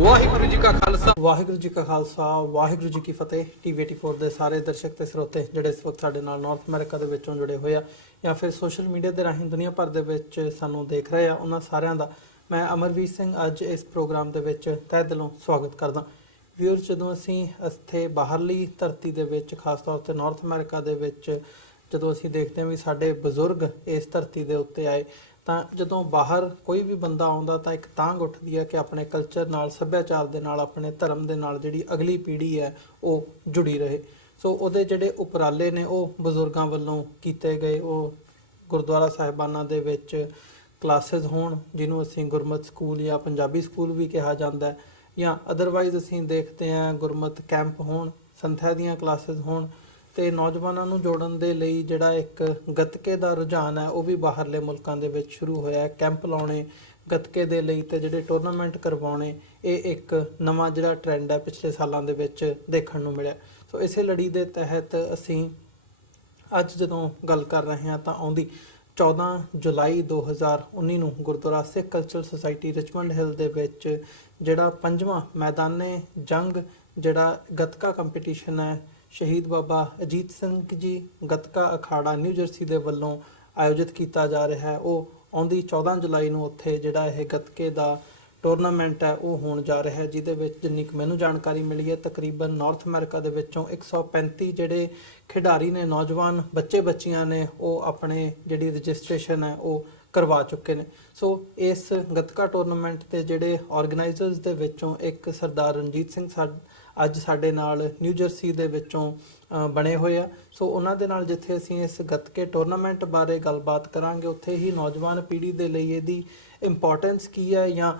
ਵਾਹਿਗੁਰੂ ਜੀ ਕਾ ਖਾਲਸਾ ਵਾਹਿਗੁਰੂ ਜੀ ਕਾ ਖਾਲਸਾ ਵਾਹਿਗੁਰੂ ਜੀ ਕੀ ਫਤਿਹ। ਟੀਵੀ 84 ਦੇ ਸਾਰੇ ਦਰਸ਼ਕ ਤੇ ਸਰੋਤੇ ਜਿਹੜੇ ਇਸ ਵਕਤ ਸਾਡੇ ਨਾਲ ਨਾਰਥ ਅਮਰੀਕਾ ਦੇ ਵਿੱਚੋਂ ਜੁੜੇ ਹੋਏ ਆ ਜਾਂ ਫਿਰ ਸੋਸ਼ਲ ਮੀਡੀਆ ਦੇ ਰਾਹੀਂ ਦੁਨੀਆ ਭਰ ਦੇ ਵਿੱਚ ਸਾਨੂੰ ਦੇਖ ਰਹੇ ਆ, ਉਹਨਾਂ ਸਾਰਿਆਂ ਦਾ ਮੈਂ ਅਮਰਵੀਰ ਸਿੰਘ ਅੱਜ ਇਸ ਪ੍ਰੋਗਰਾਮ ਦੇ ਵਿੱਚ ਤਹਿ ਦਿਲੋਂ ਸਵਾਗਤ ਕਰਦਾ। ਵਿਊਅਰਸ, ਜਦੋਂ ਅਸੀਂ ਇੱਥੇ ਬਾਹਰਲੀ ਧਰਤੀ ਦੇ ਵਿੱਚ ਖਾਸ ਤੌਰ ਤੇ ਨਾਰਥ ਅਮਰੀਕਾ ਦੇ ਵਿੱਚ ਜਦੋਂ ਅਸੀਂ ਦੇਖਦੇ ਹਾਂ ਵੀ ਸਾਡੇ ਬਜ਼ੁਰਗ ਇਸ ਧਰਤੀ ਦੇ ਉੱਤੇ ਆਏ, ਤਾਂ ਜਦੋਂ ਬਾਹਰ ਕੋਈ ਵੀ ਬੰਦਾ ਆਉਂਦਾ ਤਾਂ ਇੱਕ ਤਾਂਘ ਉੱਠਦੀ ਹੈ ਕਿ ਆਪਣੇ ਕਲਚਰ ਨਾਲ, ਸੱਭਿਆਚਾਰ ਦੇ ਨਾਲ, ਆਪਣੇ ਧਰਮ ਦੇ ਨਾਲ ਜਿਹੜੀ ਅਗਲੀ ਪੀੜ੍ਹੀ ਹੈ ਉਹ ਜੁੜੀ ਰਹੇ। ਸੋ ਉਹਦੇ ਜਿਹੜੇ ਉਪਰਾਲੇ ਨੇ ਉਹ ਬਜ਼ੁਰਗਾਂ ਵੱਲੋਂ ਕੀਤੇ ਗਏ। ਉਹ ਗੁਰਦੁਆਰਾ ਸਾਹਿਬਾਨਾਂ ਦੇ ਵਿੱਚ ਕਲਾਸਿਸ ਹੋਣ, ਜਿਹਨੂੰ ਅਸੀਂ ਗੁਰਮਤਿ ਸਕੂਲ ਜਾਂ ਪੰਜਾਬੀ ਸਕੂਲ ਵੀ ਕਿਹਾ ਜਾਂਦਾ, ਜਾਂ ਅਦਰਵਾਈਜ਼ ਅਸੀਂ ਦੇਖਦੇ ਹਾਂ ਗੁਰਮਤਿ ਕੈਂਪ ਹੋਣ, ਸੰਥਿਆ ਦੀਆਂ ਕਲਾਸਿਸ ਹੋਣ, ਤੇ ਨੌਜਵਾਨਾਂ ਨੂੰ ਜੋੜਨ ਦੇ ਲਈ ਜਿਹੜਾ ਇੱਕ ਗੱਤਕੇ ਦਾ ਰੁਝਾਨ ਹੈ ਉਹ ਵੀ ਬਾਹਰਲੇ ਮੁਲਕਾਂ ਦੇ ਵਿੱਚ ਸ਼ੁਰੂ ਹੋਇਆ। ਕੈਂਪ ਲਾਉਣੇ ਗੱਤਕੇ ਦੇ ਲਈ ਤੇ ਜਿਹੜੇ ਟੂਰਨਾਮੈਂਟ ਕਰਵਾਉਣੇ, ਇਹ ਇੱਕ ਨਵਾਂ ਜਿਹੜਾ ਟ੍ਰੈਂਡ ਹੈ ਪਿਛਲੇ ਸਾਲਾਂ ਦੇ ਵਿੱਚ ਦੇਖਣ ਨੂੰ ਮਿਲਿਆ। ਸੋ ਇਸੇ ਲੜੀ ਦੇ ਤਹਿਤ ਅਸੀਂ ਅੱਜ ਜਦੋਂ ਗੱਲ ਕਰ ਰਹੇ ਹਾਂ ਤਾਂ ਆਉਂਦੀ 14 ਜੁਲਾਈ 2019 ਨੂੰ ਗੁਰਦੁਆਰਾ ਸਿੱਖ ਕਲਚਰਲ ਸੁਸਾਇਟੀ ਰਿਚਮੰਡ ਹਿੱਲ ਦੇ ਵਿੱਚ ਜਿਹੜਾ 5ਵਾਂ ਮੈਦਾਨੇ ਜੰਗ ਜਿਹੜਾ ਗੱਤਕਾ ਕੰਪੀਟੀਸ਼ਨ ਹੈ, ਸ਼ਹੀਦ ਬਾਬਾ ਅਜੀਤ ਸਿੰਘ ਜੀ ਗੱਤਕਾ ਅਖਾੜਾ ਨਿਊ ਜਰਸੀ ਦੇ ਵੱਲੋਂ ਆਯੋਜਿਤ ਕੀਤਾ ਜਾ ਰਿਹਾ ਹੈ। ਉਹ ਆਉਂਦੀ 14 ਜੁਲਾਈ ਨੂੰ ਉੱਥੇ ਜਿਹੜਾ ਇਹ ਗੱਤਕੇ ਦਾ ਟੂਰਨਾਮੈਂਟ ਹੈ ਉਹ ਹੋਣ ਜਾ ਰਿਹਾ ਹੈ, ਜਿਹਦੇ ਵਿੱਚ ਜਿੰਨੀ ਕੁ ਮੈਨੂੰ ਜਾਣਕਾਰੀ ਮਿਲੀ ਹੈ ਤਕਰੀਬਨ ਨਾਰਥ ਅਮਰੀਕਾ ਦੇ ਵਿੱਚੋਂ 135 ਜਿਹੜੇ ਖਿਡਾਰੀ ਨੇ, ਨੌਜਵਾਨ ਬੱਚੇ ਬੱਚੀਆਂ ਨੇ, ਉਹ ਆਪਣੇ ਜਿਹੜੀ ਰਜਿਸਟ੍ਰੇਸ਼ਨ ਹੈ ਉਹ ਕਰਵਾ ਚੁੱਕੇ ਨੇ। ਸੋ ਇਸ ਗੱਤਕਾ ਟੂਰਨਾਮੈਂਟ ਦੇ ਜਿਹੜੇ ਆਰਗੇਨਾਈਜ਼ਰਸ ਦੇ ਵਿੱਚੋਂ ਇੱਕ ਸਰਦਾਰ ਰਣਜੀਤ ਸਿੰਘ ਅੱਜ ਸਾਡੇ ਨਾਲ ਨਿਊ ਜਰਸੀ ਦੇ ਵਿੱਚੋਂ ਬਣੇ ਹੋਏ ਆ। ਸੋ ਉਹਨਾਂ ਦੇ ਨਾਲ ਜਿੱਥੇ ਅਸੀਂ ਇਸ ਗੱਤਕੇ ਟੂਰਨਾਮੈਂਟ ਬਾਰੇ ਗੱਲਬਾਤ ਕਰਾਂਗੇ, ਉੱਥੇ ਹੀ ਨੌਜਵਾਨ ਪੀੜ੍ਹੀ ਦੇ ਲਈ ਇਹਦੀ ਇੰਪੋਰਟੈਂਸ ਕੀ ਹੈ, ਜਾਂ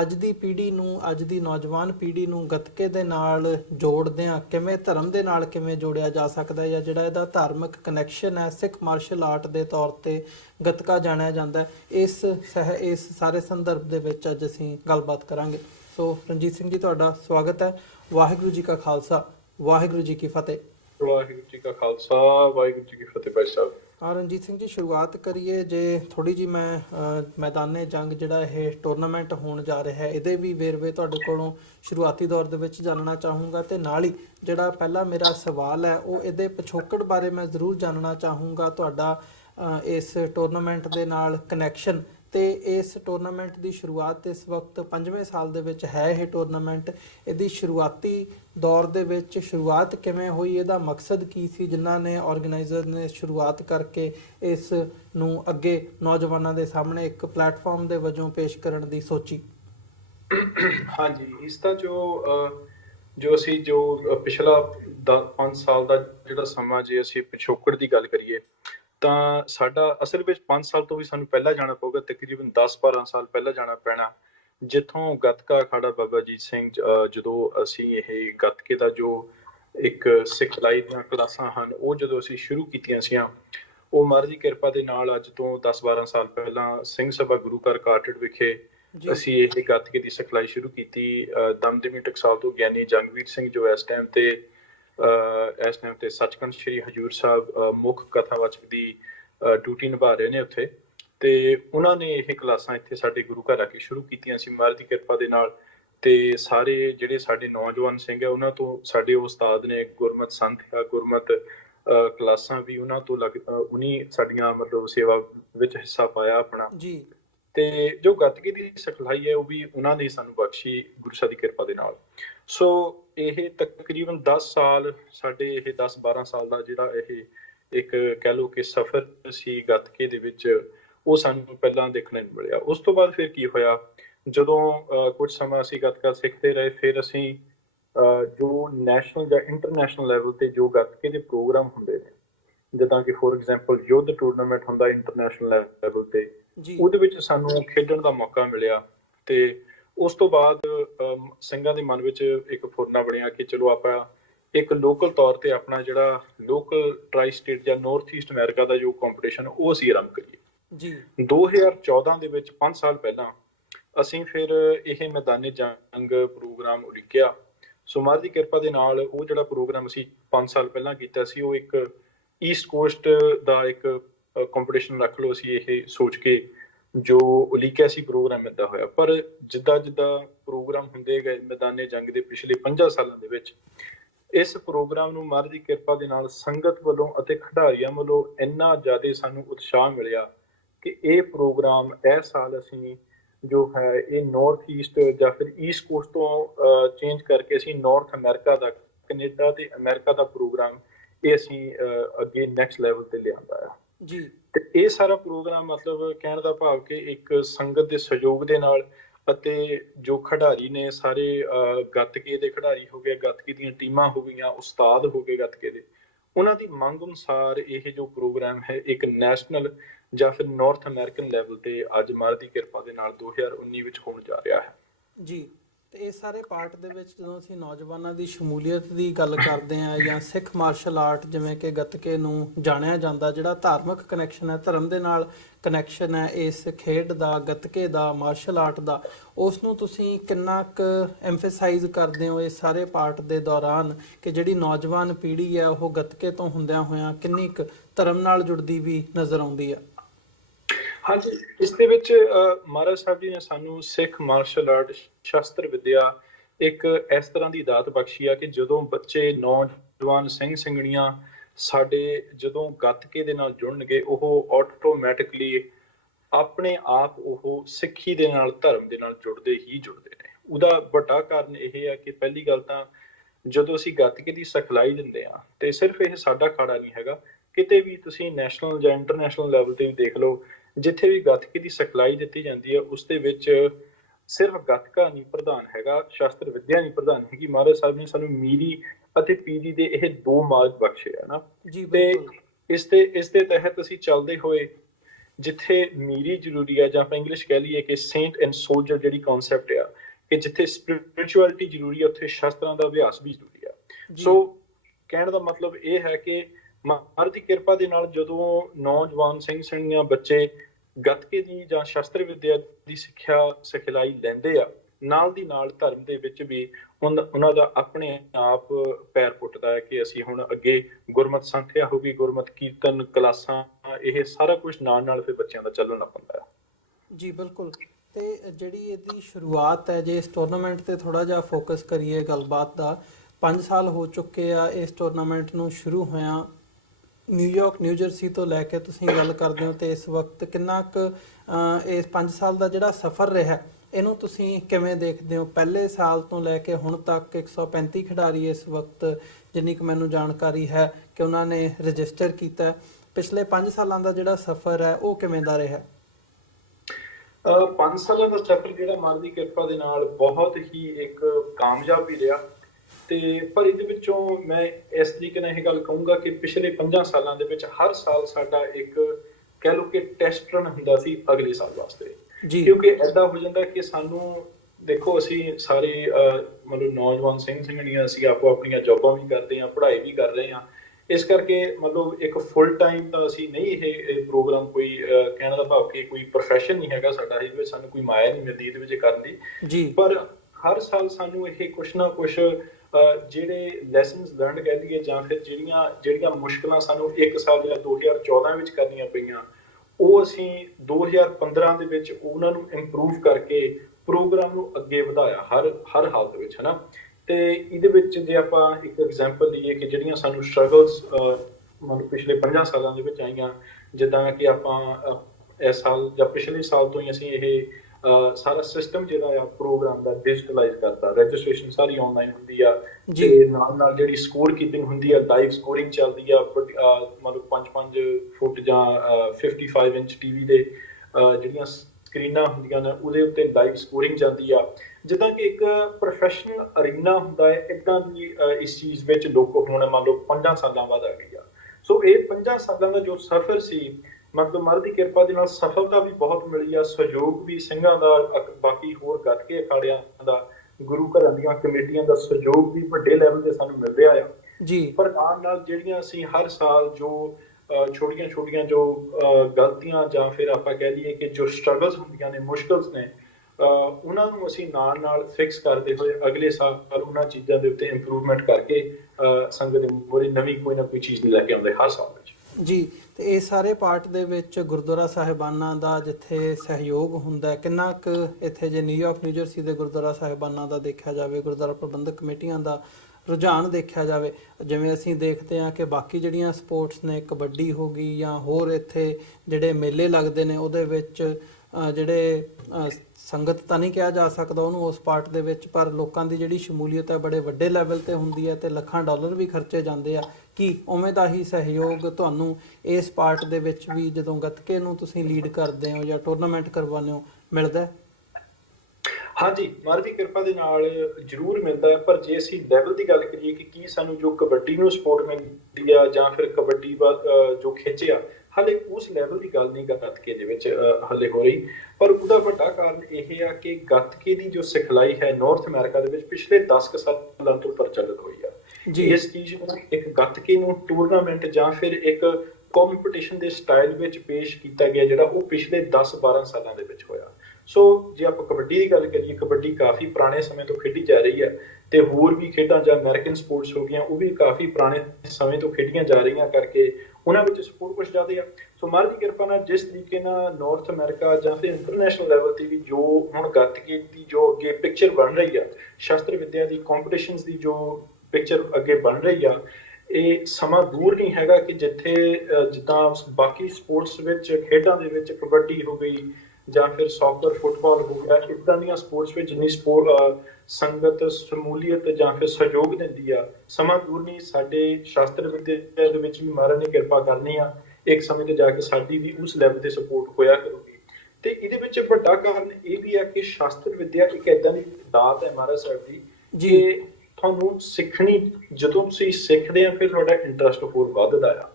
ਅੱਜ ਦੀ ਪੀੜ੍ਹੀ ਨੂੰ, ਅੱਜ ਦੀ ਨੌਜਵਾਨ ਪੀੜ੍ਹੀ ਨੂੰ ਗੱਤਕੇ ਦੇ ਨਾਲ ਜੋੜਦਿਆਂ ਕਿਵੇਂ, ਧਰਮ ਦੇ ਨਾਲ ਕਿਵੇਂ ਜੋੜਿਆ ਜਾ ਸਕਦਾ ਹੈ, ਜਾਂ ਜਿਹੜਾ ਇਹਦਾ ਧਾਰਮਿਕ ਕਨੈਕਸ਼ਨ ਹੈ, ਸਿੱਖ ਮਾਰਸ਼ਲ ਆਰਟ ਦੇ ਤੌਰ ਤੇ ਗੱਤਕਾ ਜਾਣਿਆ ਜਾਂਦਾ, ਇਸ ਸਾਰੇ ਸੰਦਰਭ ਦੇ ਵਿੱਚ ਅੱਜ ਅਸੀਂ ਗੱਲਬਾਤ ਕਰਾਂਗੇ। ਸੋ ਰਣਜੀਤ ਸਿੰਘ ਜੀ, ਤੁਹਾਡਾ ਸਵਾਗਤ ਹੈ। ਵਾਹਿਗੁਰੂ ਜੀ ਕਾ ਖਾਲਸਾ ਵਾਹਿਗੁਰੂ ਜੀ ਕੀ ਫਤਿਹ। ਵਾਹਿਗੁਰੂ ਜੀ ਕਾ ਖਾਲਸਾ ਵਾਹਿਗੁਰੂ ਜੀ ਕੀ ਫਤਿਹ। ਭਾਈ ਸਾਹਿਬ, ਹਾਂ ਰਣਜੀਤ ਸਿੰਘ ਜੀ, ਸ਼ੁਰੂਆਤ ਕਰੀਏ ਜੇ ਥੋੜੀ ਜੀ। ਮੈਂ ਮੈਦਾਨੇ ਜੰਗ ਜਿਹੜਾ ਇਹ ਟੂਰਨਾਮੈਂਟ ਹੋਣ ਜਾ ਰਿਹਾ ਹੈ, ਇਹਦੇ ਵੀ ਵੇਰਵੇ ਤੁਹਾਡੇ ਕੋਲੋਂ ਸ਼ੁਰੂਆਤੀ ਦੌਰ ਦੇ ਵਿੱਚ ਜਾਣਨਾ ਚਾਹੂੰਗਾ, ਤੇ ਨਾਲ ਹੀ ਜਿਹੜਾ ਪਹਿਲਾ ਮੇਰਾ ਸਵਾਲ ਹੈ ਉਹ ਇਹਦੇ ਪਿਛੋਕੜ ਬਾਰੇ ਮੈਂ ਜ਼ਰੂਰ ਜਾਣਨਾ ਚਾਹੂੰਗਾ। ਤੁਹਾਡਾ ਇਸ ਟੂਰਨਾਮੈਂਟ ਦੇ ਨਾਲ ਕਨੈਕਸ਼ਨ, ਤੇ ਇਸ ਟੂਰਨਾਮੈਂਟ ਦੀ ਸ਼ੁਰੂਆਤ ਇਸ ਵਕਤ 5ਵੇਂ ਸਾਲ ਦੇ ਵਿੱਚ ਹੈ ਇਹ ਟੂਰਨਾਮੈਂਟ। ਇਹਦੀ ਸ਼ੁਰੂਆਤੀ ਦੌਰ ਦੇ ਵਿੱਚ ਸ਼ੁਰੂਆਤ ਕਿਵੇਂ ਹੋਈ, ਇਹਦਾ ਮਕਸਦ ਕੀ ਸੀ, ਜਿਨ੍ਹਾਂ ਨੇ ਆਰਗੇਨਾਈਜ਼ਰ ਨੇ ਸ਼ੁਰੂਆਤ ਕਰਕੇ ਇਸ ਨੂੰ ਅੱਗੇ ਨੌਜਵਾਨਾਂ ਦੇ ਸਾਹਮਣੇ ਇੱਕ ਪਲੇਟਫਾਰਮ ਦੇ ਵਜੋਂ ਪੇਸ਼ ਕਰਨ ਦੀ ਸੋਚੀ? ਹਾਂਜੀ, ਇਸ ਦਾ ਜੋ ਅਸੀਂ ਪਿਛਲਾ 5 ਸਾਲ ਦਾ ਜਿਹੜਾ ਸਮਾਂ, ਜੇ ਅਸੀਂ ਪਿਛੋਕੜ ਦੀ ਗੱਲ ਕਰੀਏ ਤਾਂ ਸਾਡਾ ਅਸਲ ਵਿੱਚ 5 ਸਾਲ ਤੋਂ ਵੀ ਸਾਨੂੰ ਪਹਿਲਾਂ ਜਾਣਾ ਪਊਗਾ, ਤਕਰੀਬਨ 10-12 ਸਾਲ ਪਹਿਲਾਂ ਜਾਣਾ ਪੈਣਾ, ਜਿੱਥੋਂ ਗੱਤਕਾ ਅਖਾੜਾ ਬਾਬਾ ਅਜੀਤ ਸਿੰਘ, ਜਦੋਂ ਅਸੀਂ ਇਹ ਗੱਤਕੇ ਦਾ ਜੋ ਇੱਕ ਸਿਖਲਾਈ ਦੀਆਂ ਕਲਾਸਾਂ ਹਨ ਉਹ ਜਦੋਂ ਅਸੀਂ ਸ਼ੁਰੂ ਕੀਤੀਆਂ ਸੀ, ਉਹ ਮਹਾਰਾਜ ਦੀ ਕਿਰਪਾ ਦੇ ਨਾਲ ਅੱਜ ਤੋਂ 10-12 ਸਾਲ ਪਹਿਲਾਂ ਸਿੰਘ ਸਭਾ ਗੁਰੂ ਘਰ ਕਾਰਟਡ ਵਿਖੇ ਅਸੀਂ ਇਹ ਗੱਤਕੇ ਦੀ ਸਿਖਲਾਈ ਸ਼ੁਰੂ ਕੀਤੀ। ਦਮਦਮੀ ਟਕਸਾਲ ਤੋਂ ਗਿਆਨੀ ਜੰਗਵੀਰ ਸਿੰਘ ਜੋ ਇਸ ਟਾਈਮ ਤੇ ਸੱਚਖੰਡ ਸ੍ਰੀ ਹਜ਼ੂਰ ਸਾਹਿਬ ਮੁੱਖ ਕਥਾਵਾਚਕ ਦੀ ਡਿਊਟੀ ਨਿਭਾ ਰਹੇ ਨੇ ਉੱਥੇ, ਤੇ ਉਹਨਾਂ ਨੇ ਇਹ ਕਲਾਸਾਂ ਇੱਥੇ ਸਾਡੇ ਗੁਰੂ ਘਰ ਆ ਕੇ ਸ਼ੁਰੂ ਕੀਤੀਆਂ ਸੀ ਮਹਾਰਾਜ ਦੀ ਕਿਰਪਾ ਦੇ ਨਾਲ। ਤੇ ਸਾਰੇ ਜਿਹੜੇ ਸਾਡੇ ਨੌਜਵਾਨ ਸਿੰਘ ਆ, ਉਹਨਾਂ ਤੋਂ ਸਾਡੇ ਉਸਤਾਦ ਨੇ ਗੁਰਮਤਿ ਸੰਥਿਆ, ਗੁਰਮਤਿ ਕਲਾਸਾਂ ਵੀ ਉਹਨਾਂ ਤੋਂ ਉਨੀ ਸਾਡੀਆਂ ਮਤਲਬ ਸੇਵਾ ਵਿੱਚ ਹਿੱਸਾ ਪਾਇਆ ਆਪਣਾ ਜੀ। ਤੇ ਜੋ ਗੱਤਕੇ ਦੀ ਸਿਖਲਾਈ ਹੈ ਉਹ ਵੀ ਉਹਨਾਂ ਨੇ ਸਾਨੂੰ ਬਖਸ਼ੀ ਗੁਰੂ ਸਾਹਿਬ ਦੀ ਕਿਰਪਾ ਦੇ ਨਾਲ। ਸੋ ਇਹ ਤਕਰੀਬਨ 10 ਸਾਲ ਸਾਡੇ, ਇਹ 10-12 ਸਾਲ ਦਾ ਜਿਹੜਾ ਇਹ ਇੱਕ ਕਹਿ ਲਓ ਕਿ ਸਫ਼ਰ ਸੀ ਗੱਤਕੇ ਦੇ ਵਿੱਚ, ਉਹ ਸਾਨੂੰ ਪਹਿਲਾਂ ਦੇਖਣ ਨੂੰ ਮਿਲਿਆ। ਉਸ ਤੋਂ ਬਾਅਦ ਫਿਰ ਕੀ ਹੋਇਆ, ਜਦੋਂ ਕੁਝ ਸਮਾਂ ਅਸੀਂ ਗੱਤਕਾ ਸਿੱਖਦੇ ਰਹੇ, ਫਿਰ ਅਸੀਂ ਜੋ ਨੈਸ਼ਨਲ ਜਾਂ ਇੰਟਰਨੈਸ਼ਨਲ ਲੈਵਲ ਤੇ ਜੋ ਗੱਤਕੇ ਦੇ ਪ੍ਰੋਗਰਾਮ ਹੁੰਦੇ ਨੇ, ਜਿੱਦਾਂ ਕਿ ਫੋਰ ਐਗਜ਼ਾਮਪਲ ਯੁੱਧ ਟੂਰਨਾਮੈਂਟ ਹੁੰਦਾ ਇੰਟਰਨੈਸ਼ਨਲ ਲੈਵਲ ਤੇ, ਉਹਦੇ ਵਿੱਚ ਸਾਨੂੰ ਖੇਡਣ ਦਾ ਮੌਕਾ ਮਿਲਿਆ। ਤੇ ਉਸ ਤੋਂ ਬਾਅਦ ਸਿੰਘਾਂ ਦੇ ਮਨ ਵਿੱਚ ਇੱਕ ਫੁਰਨਾ ਬਣਿਆ ਕਿ ਚਲੋ ਆਪਾਂ ਇੱਕ ਲੋਕਲ ਤੌਰ ਤੇ ਆਪਣਾ ਜਿਹੜਾ ਲੋਕਲ ਟਰਾਈ ਸਟੇਟ ਜਾਂ ਨਾਰਥ ਈਸਟ ਅਮਰੀਕਾ ਦਾ ਜੋ ਕੰਪੀਟੀਸ਼ਨ ਉਹ ਅਸੀਂ ਆਰੰਭ ਕਰੀਏ ਜੀ। 2014 ਦੇ ਵਿੱਚ 5 ਸਾਲ ਪਹਿਲਾਂ ਅਸੀਂ ਫਿਰ ਇਹ ਮੈਦਾਨੇ ਜੰਗ ਪ੍ਰੋਗਰਾਮ ਉਲੀਕਿਆ। ਸੋ ਮਹਾਰਾਜ ਦੀ ਕਿਰਪਾ ਦੇ ਨਾਲ ਉਹ ਜਿਹੜਾ ਪ੍ਰੋਗਰਾਮ ਅਸੀਂ 5 ਸਾਲ ਪਹਿਲਾਂ ਕੀਤਾ ਸੀ, ਉਹ ਇੱਕ ਈਸਟ ਕੋਸਟ ਦਾ ਇੱਕ ਕੰਪੀਟੀਸ਼ਨ ਰੱਖ ਲਓ ਅਸੀਂ ਇਹ ਸੋਚ ਕੇ, ਜੋ ਉਲੀਕਿਆ ਸੀ ਪ੍ਰੋਗਰਾਮ ਏਦਾਂ ਹੋਇਆ। ਪਰ ਜਿੱਦਾਂ ਜਿੱਦਾਂ ਪ੍ਰੋਗਰਾਮ ਹੁੰਦੇ ਗਏ ਮੈਦਾਨੇ ਜੰਗ ਦੇ ਪਿਛਲੇ 50 ਸਾਲਾਂ ਦੇ ਵਿੱਚ, ਇਸ ਪ੍ਰੋਗਰਾਮ ਨੂੰ ਮਹਾਰਾਜ ਦੀ ਕਿਰਪਾ ਦੇ ਨਾਲ ਸੰਗਤ ਵੱਲੋਂ ਅਤੇ ਖਿਡਾਰੀਆਂ ਵੱਲੋਂ ਇੰਨਾ ਜ਼ਿਆਦਾ ਸਾਨੂੰ ਉਤਸ਼ਾਹ ਮਿਲਿਆ ਕਿ ਇਹ ਪ੍ਰੋਗਰਾਮ ਇਸ ਸਾਲ ਅਸੀਂ ਜੋ ਹੈ ਇਹ ਨਾਰਥ ਈਸਟ ਜਾਂ ਫਿਰ ਈਸਟ ਕੋਸਟ ਤੋਂ ਚੇਂਜ ਕਰਕੇ ਅਸੀਂ ਨਾਰਥ ਅਮਰੀਕਾ ਦਾ, ਕੈਨੇਡਾ ਤੇ ਅਮਰੀਕਾ ਦਾ ਪ੍ਰੋਗਰਾਮ ਇਹ ਅਸੀਂ ਅੱਗੇ ਨੈਕਸਟ ਲੈਵਲ ਤੇ ਲਿਆਂਦਾ ਆ ਜੀ। ਤੇ ਇਹ ਸਾਰਾ ਪ੍ਰੋਗਰਾਮ ਮਤਲਬ ਕਹਿਣ ਦਾ ਭਾਵ ਕਿ ਇੱਕ ਸੰਗਤ ਦੇ ਸਹਿਯੋਗ ਦੇ ਨਾਲ ਅਤੇ ਜੋ ਖਿਡਾਰੀ ਨੇ ਸਾਰੇ ਗੱਤਕੇ ਦੇ ਖਿਡਾਰੀ ਹੋ ਗਏ, ਗੱਤਕੇ ਦੀਆਂ ਟੀਮਾਂ ਹੋ ਗਈਆਂ, ਉਸਤਾਦ ਹੋ ਗਏ ਗੱਤਕੇ ਦੇ, ਉਹਨਾਂ ਦੀ ਮੰਗ ਅਨੁਸਾਰ ਇਹ ਜੋ ਪ੍ਰੋਗਰਾਮ ਹੈ ਇੱਕ ਨੈਸ਼ਨਲ ਜਾਂ ਫਿਰ ਨਾਰਥ ਅਮਰੀਕਨ ਲੈਵਲ ਤੇ ਅੱਜ ਮਹਾਰਾਜ ਦੀ ਕਿਰਪਾ ਦੇ ਨਾਲ 2019 ਵਿੱਚ ਹੋਣ ਜਾ ਰਿਹਾ ਹੈ ਜੀ। ਤੇ ਇਸ ਸਾਰੇ ਪਾਰਟ ਦੇ ਵਿੱਚ ਜਦੋਂ ਅਸੀਂ ਨੌਜਵਾਨਾਂ ਦੀ ਸ਼ਮੂਲੀਅਤ ਦੀ ਗੱਲ ਕਰਦੇ ਹਾਂ ਜਾਂ ਸਿੱਖ ਮਾਰਸ਼ਲ ਆਰਟ ਜਿਵੇਂ ਕਿ ਗੱਤਕੇ ਨੂੰ ਜਾਣਿਆ ਜਾਂਦਾ, ਜਿਹੜਾ ਧਾਰਮਿਕ ਕਨੈਕਸ਼ਨ ਹੈ, ਧਰਮ ਦੇ ਨਾਲ ਕਨੈਕਸ਼ਨ ਹੈ ਇਸ ਖੇਡ ਦਾ, ਗੱਤਕੇ ਦਾ, ਮਾਰਸ਼ਲ ਆਰਟ ਦਾ, ਉਸ ਨੂੰ ਤੁਸੀਂ ਕਿੰਨਾ ਕੁ ਐਮਫੇਸਾਈਜ਼ ਕਰਦੇ ਹੋ ਇਸ ਸਾਰੇ ਪਾਰਟ ਦੇ ਦੌਰਾਨ ਕਿ ਜਿਹੜੀ ਨੌਜਵਾਨ ਪੀੜ੍ਹੀ ਹੈ ਉਹ ਗੱਤਕੇ ਤੋਂ ਹੁੰਦਿਆਂ ਹੋਇਆਂ ਕਿੰਨੀ ਕੁ ਧਰਮ ਨਾਲ ਜੁੜਦੀ ਵੀ ਨਜ਼ਰ ਆਉਂਦੀ ਹੈ? ਹਾਂਜੀ, ਇਸ ਦੇ ਵਿੱਚ ਮਹਾਰਾਜ ਸਾਹਿਬ ਜੀ ਨੇ ਸਾਨੂੰ ਸਿੱਖ ਮਾਰਸ਼ਲ ਆਰਟ ਸ਼ਸਤਰ ਵਿਦਿਆ ਇੱਕ ਇਸ ਤਰ੍ਹਾਂ ਦੀ ਦਾਤ ਬਖਸ਼ੀ ਆ ਕਿ ਜਦੋਂ ਬੱਚੇ, ਨੌਜਵਾਨ ਸਿੰਘ ਸਿੰਘਣੀਆਂ ਸਾਡੇ ਜਦੋਂ ਗੱਤਕੇ ਦੇ ਨਾਲ ਜੁੜਨਗੇ, ਉਹ ਆਟੋਮੈਟਿਕਲੀ ਆਪਣੇ ਆਪ ਉਹ ਸਿੱਖੀ ਦੇ ਨਾਲ, ਧਰਮ ਦੇ ਨਾਲ ਜੁੜਦੇ ਹੀ ਜੁੜਦੇ ਨੇ। ਉਹਦਾ ਵੱਡਾ ਕਾਰਨ ਇਹ ਆ ਕਿ ਪਹਿਲੀ ਗੱਲ ਤਾਂ ਜਦੋਂ ਅਸੀਂ ਗੱਤਕੇ ਦੀ ਸਿਖਲਾਈ ਦਿੰਦੇ ਆ, ਤੇ ਸਿਰਫ ਇਹ ਸਾਡਾ ਅਖਾੜਾ ਨਹੀਂ ਹੈਗਾ, ਕਿਤੇ ਵੀ ਤੁਸੀਂ ਨੈਸ਼ਨਲ ਜਾਂ ਇੰਟਰਨੈਸ਼ਨਲ ਲੈਵਲ ਤੇ ਵੀ ਦੇਖ ਲਓ, ਜਿੱਥੇ ਵੀ ਗੱਤਕੇ ਦੀ ਸਿਖਲਾਈ ਦਿੱਤੀ ਜਾਂਦੀ ਹੈ ਉਸ ਦੇ ਵਿੱਚ ਸਿਰਫ ਗੱਤਕਾ ਨਹੀਂ ਪ੍ਰਧਾਨ ਹੈਗਾ, ਸ਼ਸਤਰ ਵਿਦਿਆ ਨਹੀਂ ਪ੍ਰਧਾਨ ਹੈਗੀ। ਮਹਾਰਾਜ ਸਾਹਿਬ ਨੇ ਸਾਨੂੰ ਮੀਰੀ ਅਤੇ ਪੀਰੀ ਦੇ ਇਹ ਦੋ ਮਾਰਗ ਬਖਸ਼ੇ ਆ ਨਾ, ਤੇ ਇਸ ਦੇ ਤਹਿਤ ਅਸੀਂ ਚੱਲਦੇ ਹੋਏ ਜਿੱਥੇ ਮੀਰੀ ਜ਼ਰੂਰੀ ਹੈ, ਜਾਂ ਆਪਾਂ ਇੰਗਲਿਸ਼ ਕਹਿ ਲਈਏ ਕਿ ਸੇਂਟ ਐਂਡ ਸੋਲਜਰ ਜਿਹੜੀ ਕਨਸੈਪਟ ਆ, ਕਿ ਜਿੱਥੇ ਸਪਿਰਿਚੁਅਲਿਟੀ ਜ਼ਰੂਰੀ ਹੈ ਉੱਥੇ ਸ਼ਸਤਰਾਂ ਦਾ ਅਭਿਆਸ ਵੀ ਜ਼ਰੂਰੀ ਆ। ਸੋ ਕਹਿਣ ਦਾ ਮਤਲਬ ਇਹ ਹੈ ਕਿ ਮਹਾਰਾਜ ਦੀ ਕਿਰਪਾ ਦੇ ਨਾਲ ਜਦੋਂ ਨੌਜਵਾਨ ਸਿੰਘ ਸਿੰਘਣੀਆਂ ਬੱਚੇ ਗੱਤਕੇ ਦੀ ਜਾਂ ਸ਼ਸਤਰ ਵਿਦਿਆ ਦੀ ਸਿਖਲਾਈ ਲੈਂਦੇ ਆ, ਨਾਲ ਦੀ ਨਾਲ ਧਰਮ ਦੇ ਵਿੱਚ ਵੀ ਉਹਨਾਂ ਦਾ ਆਪਣੇ ਆਪ ਪੈਰ ਪੁੱਟਦਾ ਹੈ ਕਿ ਅਸੀਂ ਹੁਣ ਅੱਗੇ ਗੁਰਮਤਿ ਸੰਥਿਆ ਹੋ ਗਈ, ਗੁਰਮਤਿ ਕੀਰਤਨ ਕਲਾਸਾਂ, ਇਹ ਸਾਰਾ ਕੁਝ ਨਾਲ ਨਾਲ ਫਿਰ ਬੱਚਿਆਂ ਦਾ ਚੱਲਣ ਲੱਗ ਪੈਂਦਾ ਹੈ। ਜੀ ਬਿਲਕੁਲ। ਤੇ ਜਿਹੜੀ ਇਹਦੀ ਸ਼ੁਰੂਆਤ ਹੈ, ਜੇ ਇਸ ਟੂਰਨਾਮੈਂਟ ਤੇ ਥੋੜਾ ਜਿਹਾ ਫੋਕਸ ਕਰੀਏ ਗੱਲਬਾਤ ਦਾ, 5 ਸਾਲ ਹੋ ਚੁੱਕੇ ਆ ਇਸ ਟੂਰਨਾਮੈਂਟ ਨੂੰ ਸ਼ੁਰੂ ਹੋਇਆ। ਨਿਊਯਾਰਕ, ਨਿਊ ਜਰਸੀ ਤੋਂ ਲੈ ਕੇ ਤੁਸੀਂ ਗੱਲ ਕਰਦੇ ਹੋ, ਤੇ ਇਸ ਵਕਤ ਕਿੰਨਾ ਕੁ ਇਸ 5 ਸਾਲ ਦਾ ਜਿਹੜਾ ਸਫ਼ਰ ਰਿਹਾ ਇਹਨੂੰ ਤੁਸੀਂ ਕਿਵੇਂ ਦੇਖਦੇ ਹੋ? ਪਹਿਲੇ ਸਾਲ ਤੋਂ ਲੈ ਕੇ ਹੁਣ ਤੱਕ 135 ਖਿਡਾਰੀ ਇਸ ਵਕਤ, ਜਿੰਨੀ ਕੁ ਮੈਨੂੰ ਜਾਣਕਾਰੀ ਹੈ ਕਿ ਉਹਨਾਂ ਨੇ ਰਜਿਸਟਰ ਕੀਤਾ। ਪਿਛਲੇ 5 ਸਾਲਾਂ ਦਾ ਜਿਹੜਾ ਸਫ਼ਰ ਹੈ ਉਹ ਕਿਵੇਂ ਦਾ ਰਿਹਾ? 5 ਸਾਲਾਂ ਦਾ ਸਫ਼ਰ ਜਿਹੜਾ ਮਹਾਰਾਜ ਦੀ ਕਿਰਪਾ ਦੇ ਨਾਲ ਬਹੁਤ ਹੀ ਇੱਕ ਕਾਮਯਾਬ ਵੀ ਰਿਹਾ, ਤੇ ਪਰ ਇਹਦੇ ਵਿੱਚੋਂ ਮੈਂ ਇਸ ਤਰੀਕੇ ਨਾਲ ਇਹ ਗੱਲ ਕਹੂੰਗਾ ਕਿ ਪਿਛਲੇ 5 ਸਾਲਾਂ ਦੇ ਵਿੱਚ ਹਰ ਸਾਲ ਸਾਡਾ ਇੱਕ ਕਹਿ ਲਓ ਕਿ ਟੈਸਟ ਰਨ ਹੁੰਦਾ ਸੀ ਅਗਲੇ ਸਾਲ ਵਾਸਤੇ। ਕਿਉਂਕਿ ਏਦਾਂ ਹੋ ਜਾਂਦਾ ਕਿ ਸਾਨੂੰ ਦੇਖੋ, ਅਸੀਂ ਸਾਰੇ ਮਤਲਬ ਨੌਜਵਾਨ ਸਿੰਘ ਸਿੰਘਣੀਆਂ ਅਸੀਂ ਆਪੋ ਆਪਣੀਆਂ ਜੌਬਾਂ ਵੀ ਕਰਦੇ ਹਾਂ, ਪੜ੍ਹਾਈ ਵੀ ਕਰ ਰਹੇ ਹਾਂ, ਇਸ ਕਰਕੇ ਮਤਲਬ ਇੱਕ ਫੁੱਲ ਟਾਈਮ ਤਾਂ ਅਸੀਂ ਨਹੀਂ ਇਹ ਪ੍ਰੋਗਰਾਮ ਕੋਈ ਕਹਿਣ ਦਾ ਭਾਵ ਕਿ ਕੋਈ ਪ੍ਰੋਫੈਸ਼ਨ ਨਹੀਂ ਹੈਗਾ ਸਾਡਾ, ਇਹਦੇ ਵਿੱਚ ਸਾਨੂੰ ਕੋਈ ਮਾਇਆ ਨਹੀਂ ਮਿਲਦੀ ਇਹਦੇ ਵਿੱਚ ਕਰਨ ਦੀ। ਪਰ ਹਰ ਸਾਲ ਸਾਨੂੰ ਇਹ ਕੁਛ ਨਾ ਕੁਛ ਜਿਹੜੇ ਲੈਸਨਸ ਲਰਨ ਕਹਿ ਲਈਏ, ਜਾਂ ਫਿਰ ਜਿਹੜੀਆਂ ਮੁਸ਼ਕਲਾਂ ਸਾਨੂੰ ਇੱਕ ਸਾਲ ਜਾਂ 2014 ਵਿੱਚ ਕਰਨੀਆਂ ਪਈਆਂ, ਉਹ ਅਸੀਂ 2015 ਦੇ ਵਿੱਚ ਉਹਨਾਂ ਨੂੰ ਇੰਪਰੂਵ ਕਰਕੇ ਪ੍ਰੋਗਰਾਮ ਨੂੰ ਅੱਗੇ ਵਧਾਇਆ ਹਰ ਹਾਲਤ ਵਿੱਚ, ਹੈ ਨਾ। ਤੇ ਇਹਦੇ ਵਿੱਚ ਜੇ ਆਪਾਂ ਇੱਕ ਐਗਜ਼ਾਮਪਲ ਲਈਏ ਕਿ ਜਿਹੜੀਆਂ ਸਾਨੂੰ ਸਟਰਗਲਸ ਮਤਲਬ ਪਿਛਲੇ 5 ਸਾਲਾਂ ਦੇ ਵਿੱਚ ਆਈਆਂ, ਜਿੱਦਾਂ ਕਿ ਆਪਾਂ ਇਸ ਸਾਲ ਜਾਂ ਪਿਛਲੇ ਸਾਲ ਤੋਂ ਹੀ ਅਸੀਂ ਇਹ ਸਾਰਾ ਸਿਸਟਮ ਜਿਹੜਾ ਆ ਪ੍ਰੋਗਰਾਮ ਦਾ ਡਿਜੀਟਲਾਈਜ਼ ਕਰਤਾ, ਰਜਿਸਟ੍ਰੇਸ਼ਨ ਸਾਰੀ ਆਨਲਾਈਨ ਹੁੰਦੀ ਆ, ਤੇ ਨਾਲ ਜਿਹੜੀ ਸਕੋਰ ਕੀਪਿੰਗ ਹੁੰਦੀ ਆ, ਲਾਈਵ ਸਕੋਰਿੰਗ ਚੱਲਦੀ ਆ, ਮਤਲਬ 5-5 ਫੁੱਟ ਜਾਂ 55 ਇੰਚ ਟੀਵੀ ਦੇ ਜਿਹੜੀਆਂ ਸਕਰੀਨਾਂ ਹੁੰਦੀਆਂ ਨੇ ਉਹਦੇ ਉੱਤੇ ਲਾਈਵ ਸਕੋਰਿੰਗ ਜਾਂਦੀ ਆ, ਜਿੱਦਾਂ ਕਿ ਇੱਕ ਪ੍ਰੋਫੈਸ਼ਨਲ ਅਰੀਨਾ ਹੁੰਦਾ ਹੈ। ਇੱਦਾਂ ਦੀ ਇਸ ਚੀਜ਼ ਵਿੱਚ ਲੋਕ ਹੁਣ ਮੰਨ ਲਓ 5 ਸਾਲਾਂ ਬਾਅਦ ਆ ਗਈ ਆ। ਸੋ ਇਹ 5 ਸਾਲਾਂ ਦਾ ਜੋ ਸਫ਼ਰ ਸੀ, ਮਤਲਬ ਮਹਾਰਾਜ ਦੀ ਕਿਰਪਾ ਦੇ ਨਾਲ ਸਫਲਤਾ ਵੀ ਬਹੁਤ ਮਿਲੀ ਆ, ਸਹਿਯੋਗ ਵੀ ਸਿੰਘਾਂ ਦਾ, ਬਾਕੀ ਹੋਰ ਗੱਤਕੇ ਅਖਾੜਿਆਂ ਦਾ, ਗੁਰੂ ਘਰਾਂ ਦੀਆਂ ਕਮੇਟੀਆਂ ਦਾ ਸਹਿਯੋਗ ਵੀ ਵੱਡੇ ਲੈਵਲ ਤੇ ਸਾਨੂੰ ਮਿਲ ਰਿਹਾ ਆ ਜੀ। ਪਰ ਨਾਲ ਜਿਹੜੀਆਂ ਅਸੀਂ ਹਰ ਸਾਲ ਜੋ ਛੋਟੀਆਂ ਜੋ ਗਲਤੀਆਂ ਜਾਂ ਫਿਰ ਆਪਾਂ ਕਹਿ ਲਈਏ ਕਿ ਜੋ ਸਟਰਗਲਸ ਹੁੰਦੀਆਂ ਨੇ, ਮੁਸ਼ਕਲਸ ਨੇ, ਉਹਨਾਂ ਨੂੰ ਅਸੀਂ ਨਾਲ ਫਿਕਸ ਕਰਦੇ ਹੋਏ ਅਗਲੇ ਸਾਲ ਉਹਨਾਂ ਚੀਜ਼ਾਂ ਦੇ ਉੱਤੇ ਇੰਪਰੂਵਮੈਂਟ ਕਰਕੇ ਸੰਗਤ ਦੇ ਮੂਹਰੇ ਨਵੀਂ ਕੋਈ ਨਾ ਕੋਈ ਚੀਜ਼ ਲੈ ਕੇ ਆਉਂਦੇ ਹਰ ਸਾਲ ਵਿੱਚ। ਜੀ, ਤੇ ਇਹ ਸਾਰੇ ਪਾਰਟ ਦੇ ਵਿੱਚ ਗੁਰਦੁਆਰਾ ਸਾਹਿਬਾਨਾਂ ਦਾ ਜਿੱਥੇ ਸਹਿਯੋਗ ਹੁੰਦਾ ਹੈ, ਕਿੰਨਾ ਕੁ ਇੱਥੇ ਜੇ ਨਿਊਯਾਰਕ ਨਿਊ ਜਰਸੀ ਦੇ ਗੁਰਦੁਆਰਾ ਸਾਹਿਬਾਨਾਂ ਦਾ ਦੇਖਿਆ ਜਾਵੇ, ਗੁਰਦੁਆਰਾ ਪ੍ਰਬੰਧਕ ਕਮੇਟੀਆਂ ਦਾ ਰੁਝਾਨ ਦੇਖਿਆ ਜਾਵੇ, ਜਿਵੇਂ ਅਸੀਂ ਦੇਖਦੇ ਹਾਂ ਕਿ ਬਾਕੀ ਜਿਹੜੀਆਂ ਸਪੋਰਟਸ ਨੇ, ਕਬੱਡੀ ਹੋ ਗਈ ਜਾਂ ਹੋਰ ਇੱਥੇ ਜਿਹੜੇ ਮੇਲੇ ਲੱਗਦੇ ਨੇ ਉਹਦੇ ਵਿੱਚ ਜਿਹੜੇ ਸੰਗਤ ਤਾਂ ਨਹੀਂ ਕਿਹਾ ਜਾ ਸਕਦਾ ਉਹਨੂੰ ਉਸ ਪਾਰਟ ਦੇ ਵਿੱਚ, ਪਰ ਲੋਕਾਂ ਦੀ ਜਿਹੜੀ ਸ਼ਮੂਲੀਅਤ ਹੈ ਬੜੇ ਵੱਡੇ ਲੈਵਲ ਤੇ ਹੁੰਦੀ ਹੈ ਤੇ ਲੱਖਾਂ ਡਾਲਰ ਵੀ ਖਰਚੇ ਜਾਂਦੇ ਆ। ਕੀ ਉਵੇਂ ਦਾ ਹੀ ਸਹਿਯੋਗ ਤੁਹਾਨੂੰ ਇਸ ਪਾਰਟ ਦੇ ਵਿੱਚ ਵੀ ਜਦੋਂ ਗੱਤਕੇ ਨੂੰ ਤੁਸੀਂ ਲੀਡ ਕਰਦੇ ਹੋ ਜਾਂ ਟੂਰਨਾਮੈਂਟ ਕਰਵਾਉਂਦੇ ਹੋ ਮਿਲਦਾ ਹੈ? ਹਾਂਜੀ, ਮਹਾਰਾਜ ਦੀ ਕਿਰਪਾ ਦੇ ਨਾਲ ਜ਼ਰੂਰ ਮਿਲਦਾ ਹੈ, ਪਰ ਜੇ ਅਸੀਂ ਲੈਵਲ ਦੀ ਗੱਲ ਕਰੀਏ ਕਿ ਕੀ ਸਾਨੂੰ ਜੋ ਕਬੱਡੀ ਨੂੰ ਸਪੋਰਟ ਮਿਲਦੀ ਆ ਜਾਂ ਫਿਰ ਕਬੱਡੀ ਜੋ ਖਿੱਚਿਆ, ਹਾਲੇ ਉਸ ਲੈਵਲ ਦੀ ਗੱਲ ਨਹੀਂ ਗੱਤਕੇ ਦੇ ਵਿੱਚ ਹਾਲੇ ਹੋ ਰਹੀ। ਪਰ ਉਹਦਾ ਵੱਡਾ ਕਾਰਨ ਇਹ ਆ ਕਿ ਗੱਤਕੇ ਦੀ ਜੋ ਸਿਖਲਾਈ ਹੈ ਨਾਰਥ ਅਮਰੀਕਾ ਦੇ ਵਿੱਚ ਪਿਛਲੇ 10 ਕੁ ਸਾਲਾਂ ਤੋਂ ਪ੍ਰਚਲਿਤ ਹੋਈ ਆ। ਇਸ ਚੀਜ਼ ਨੂੰ ਇੱਕ ਗੱਤਕੇ ਨੂੰ ਟੂਰਨਾਮੈਂਟ ਜਾਂ ਫਿਰ ਇੱਕ ਕੰਪੀਟੀਸ਼ਨ ਦੇ ਸਟਾਈਲ ਵਿੱਚ ਪੇਸ਼ ਕੀਤਾ ਗਿਆ ਜਿਹੜਾ ਉਹ ਪਿਛਲੇ 10-12 ਸਾਲਾਂ ਦੇ ਵਿੱਚ ਹੋਇਆ। ਸੋ ਜੇ ਆਪਾਂ ਕਬੱਡੀ ਦੀ ਗੱਲ ਕਰੀਏ, ਕਬੱਡੀ ਕਾਫੀ ਪੁਰਾਣੇ ਸਮੇਂ ਤੋਂ ਖੇਡੀ ਜਾ ਰਹੀ ਹੈ ਤੇ ਹੋਰ ਵੀ ਖੇਡਾਂ ਜਾਂ ਅਮਰੀਕਨ ਸਪੋਰਟਸ ਹੋ ਗਈਆਂ ਉਹ ਵੀ ਕਾਫੀ ਪੁਰਾਣੇ ਸਮੇਂ ਤੋਂ ਖੇਡੀਆਂ ਜਾ ਰਹੀਆਂ ਕਰਕੇ ਉਹਨਾਂ ਵਿੱਚ ਸਪੋਰਟ ਕੁਝ ਜ਼ਿਆਦਾ ਆ। ਸੋ ਮਹਾਰਾਜ ਦੀ ਕਿਰਪਾ ਨਾਲ ਜਿਸ ਤਰੀਕੇ ਨਾਲ ਨਾਰਥ ਅਮਰੀਕਾ ਜਾਂ ਫਿਰ ਇੰਟਰਨੈਸ਼ਨਲ ਲੈਵਲ ਤੇ ਵੀ ਜੋ ਹੁਣ ਗੱਤਕੇ ਦੀ ਜੋ ਅੱਗੇ ਪਿਕਚਰ ਬਣ ਰਹੀ ਆ, ਸ਼ਸਤਰ ਵਿੱਦਿਆ ਦੀ ਕੰਪੀਟੀਸ਼ਨਸ ਦੀ ਜੋ ਪਿਕਚਰ ਅੱਗੇ ਬਣ ਰਹੀ ਆ, ਇਹ ਸਮਾਂ ਦੂਰ ਨਹੀਂ ਹੈਗਾ ਕਿ ਜਿੱਥੇ ਜਿੱਦਾਂ ਬਾਕੀ ਸਪੋਰਟਸ ਵਿੱਚ ਖੇਡਾਂ ਦੇ ਵਿੱਚ ਕਬੱਡੀ ਹੋ ਗਈ ਜਾਂ ਫਿਰ ਸੌਕਰ, ਫੁੱਟਬਾਲ ਹੋ ਗਿਆ, ਇੱਦਾਂ ਦੀਆਂ ਸਪੋਰਟਸ ਵਿੱਚ ਜਿੰਨੀ ਸੰਗਤ, ਸ਼ਮੂਲੀਅਤ ਜਾਂ ਫਿਰ ਸਹਿਯੋਗ ਦਿੰਦੀ ਆ, ਸਮਾਂ ਦੂਰ ਨਹੀਂ ਸਾਡੇ ਸ਼ਾਸਤਰ ਵਿੱਦਿਆ ਦੇ ਵਿੱਚ ਵੀ ਮਹਾਰਾਜ ਨੇ ਕਿਰਪਾ ਕਰਨੀ ਆ, ਇੱਕ ਸਮੇਂ ਤੇ ਜਾ ਕੇ ਸਾਡੀ ਵੀ ਉਸ ਲੈਵਲ ਤੇ ਸਪੋਰਟ ਹੋਇਆ ਕਰੂਗੀ। ਤੇ ਇਹਦੇ ਵਿੱਚ ਵੱਡਾ ਕਾਰਨ ਇਹ ਵੀ ਆ ਕਿ ਸ਼ਾਸਤਰ ਵਿੱਦਿਆ ਇੱਕ ਏਦਾਂ ਦੀ ਦਾਤ ਹੈ ਮਹਾਰਾਜ ਸਾਹਿਬ ਦੀ ਕਿ ਤੁਹਾਨੂੰ ਸਿੱਖਣੀ, ਜਦੋਂ ਤੁਸੀਂ ਸਿੱਖਦੇ ਆ ਫਿਰ ਤੁਹਾਡਾ ਇੰਟਰਸਟ ਹੋਰ ਵੱਧਦਾ ਆ।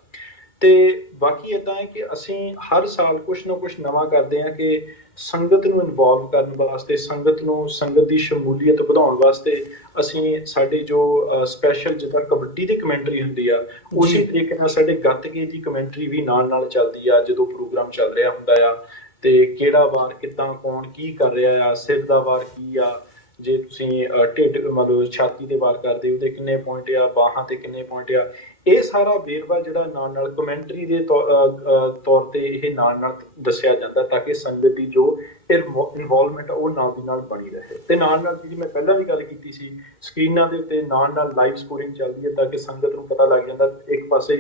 ਤੇ ਬਾਕੀ ਏਦਾਂ ਹੈ ਕਿ ਅਸੀਂ ਹਰ ਸਾਲ ਕੁਛ ਨਾ ਕੁਛ ਨਵਾਂ ਕਰਦੇ ਹਾਂ ਕਿ ਸੰਗਤ ਨੂੰ ਇਨਵੋਲਵ ਕਰਨ ਵਾਸਤੇ, ਸੰਗਤ ਦੀ ਸ਼ਮੂਲੀਅਤ ਵਧਾਉਣ ਵਾਸਤੇ ਅਸੀਂ ਸਾਡੇ ਜੋ ਸਪੈਸ਼ਲ ਜਿੱਦਾਂ ਕਬੱਡੀ ਦੀ ਕਮੈਂਟਰੀ ਹੁੰਦੀ ਆ, ਉਸੇ ਤਰੀਕੇ ਨਾਲ ਸਾਡੇ ਗੱਤਕੇ ਦੀ ਕਮੈਂਟਰੀ ਵੀ ਨਾਲ ਚੱਲਦੀ ਆ ਜਦੋਂ ਪ੍ਰੋਗਰਾਮ ਚੱਲ ਰਿਹਾ ਹੁੰਦਾ ਆ। ਤੇ ਕਿਹੜਾ ਵਾਰ ਕਿੱਦਾਂ ਕੌਣ ਕੀ ਕਰ ਰਿਹਾ ਆ, ਸਿਰ ਦਾ ਵਾਰ ਕੀ ਆ, ਜੇ ਤੁਸੀਂ ਢਿੱਡ ਮਤਲਬ ਛਾਤੀ ਤੇ ਵਾਰ ਕਰਦੇ ਉਹਦੇ ਕਿੰਨੇ ਪੁਆਇੰਟ ਆ, ਬਾਹਾਂ ਤੇ ਕਿੰਨੇ ਪੁਆਇੰਟ ਆ, ਇਹ ਸਾਰਾ ਵੇਰਵਾ ਜਿਹੜਾ ਨਾਲ ਕਮੈਂਟਰੀ ਦੇ ਤੌਰ ਤੇ ਇਹ ਨਾਲ ਦੱਸਿਆ ਜਾਂਦਾ ਤਾਂ ਕਿ ਸੰਗਤ ਦੀ ਜੋ ਇਨਵੋਲਵਮੈਂਟ ਉਹ ਨਾਲ ਦੀ ਨਾਲ ਬਣੀ ਰਹੇ। ਤੇ ਨਾਲ ਜਿਹੜੀ ਮੈਂ ਪਹਿਲਾਂ ਵੀ ਗੱਲ ਕੀਤੀ ਸੀ, ਸਕਰੀਨਾਂ ਦੇ ਉੱਤੇ ਨਾਲ ਲਾਈਵ ਸਕੋਰਿੰਗ ਚੱਲਦੀ ਹੈ ਤਾਂ ਕਿ ਸੰਗਤ ਨੂੰ ਪਤਾ ਲੱਗ ਜਾਂਦਾ, ਇੱਕ ਪਾਸੇ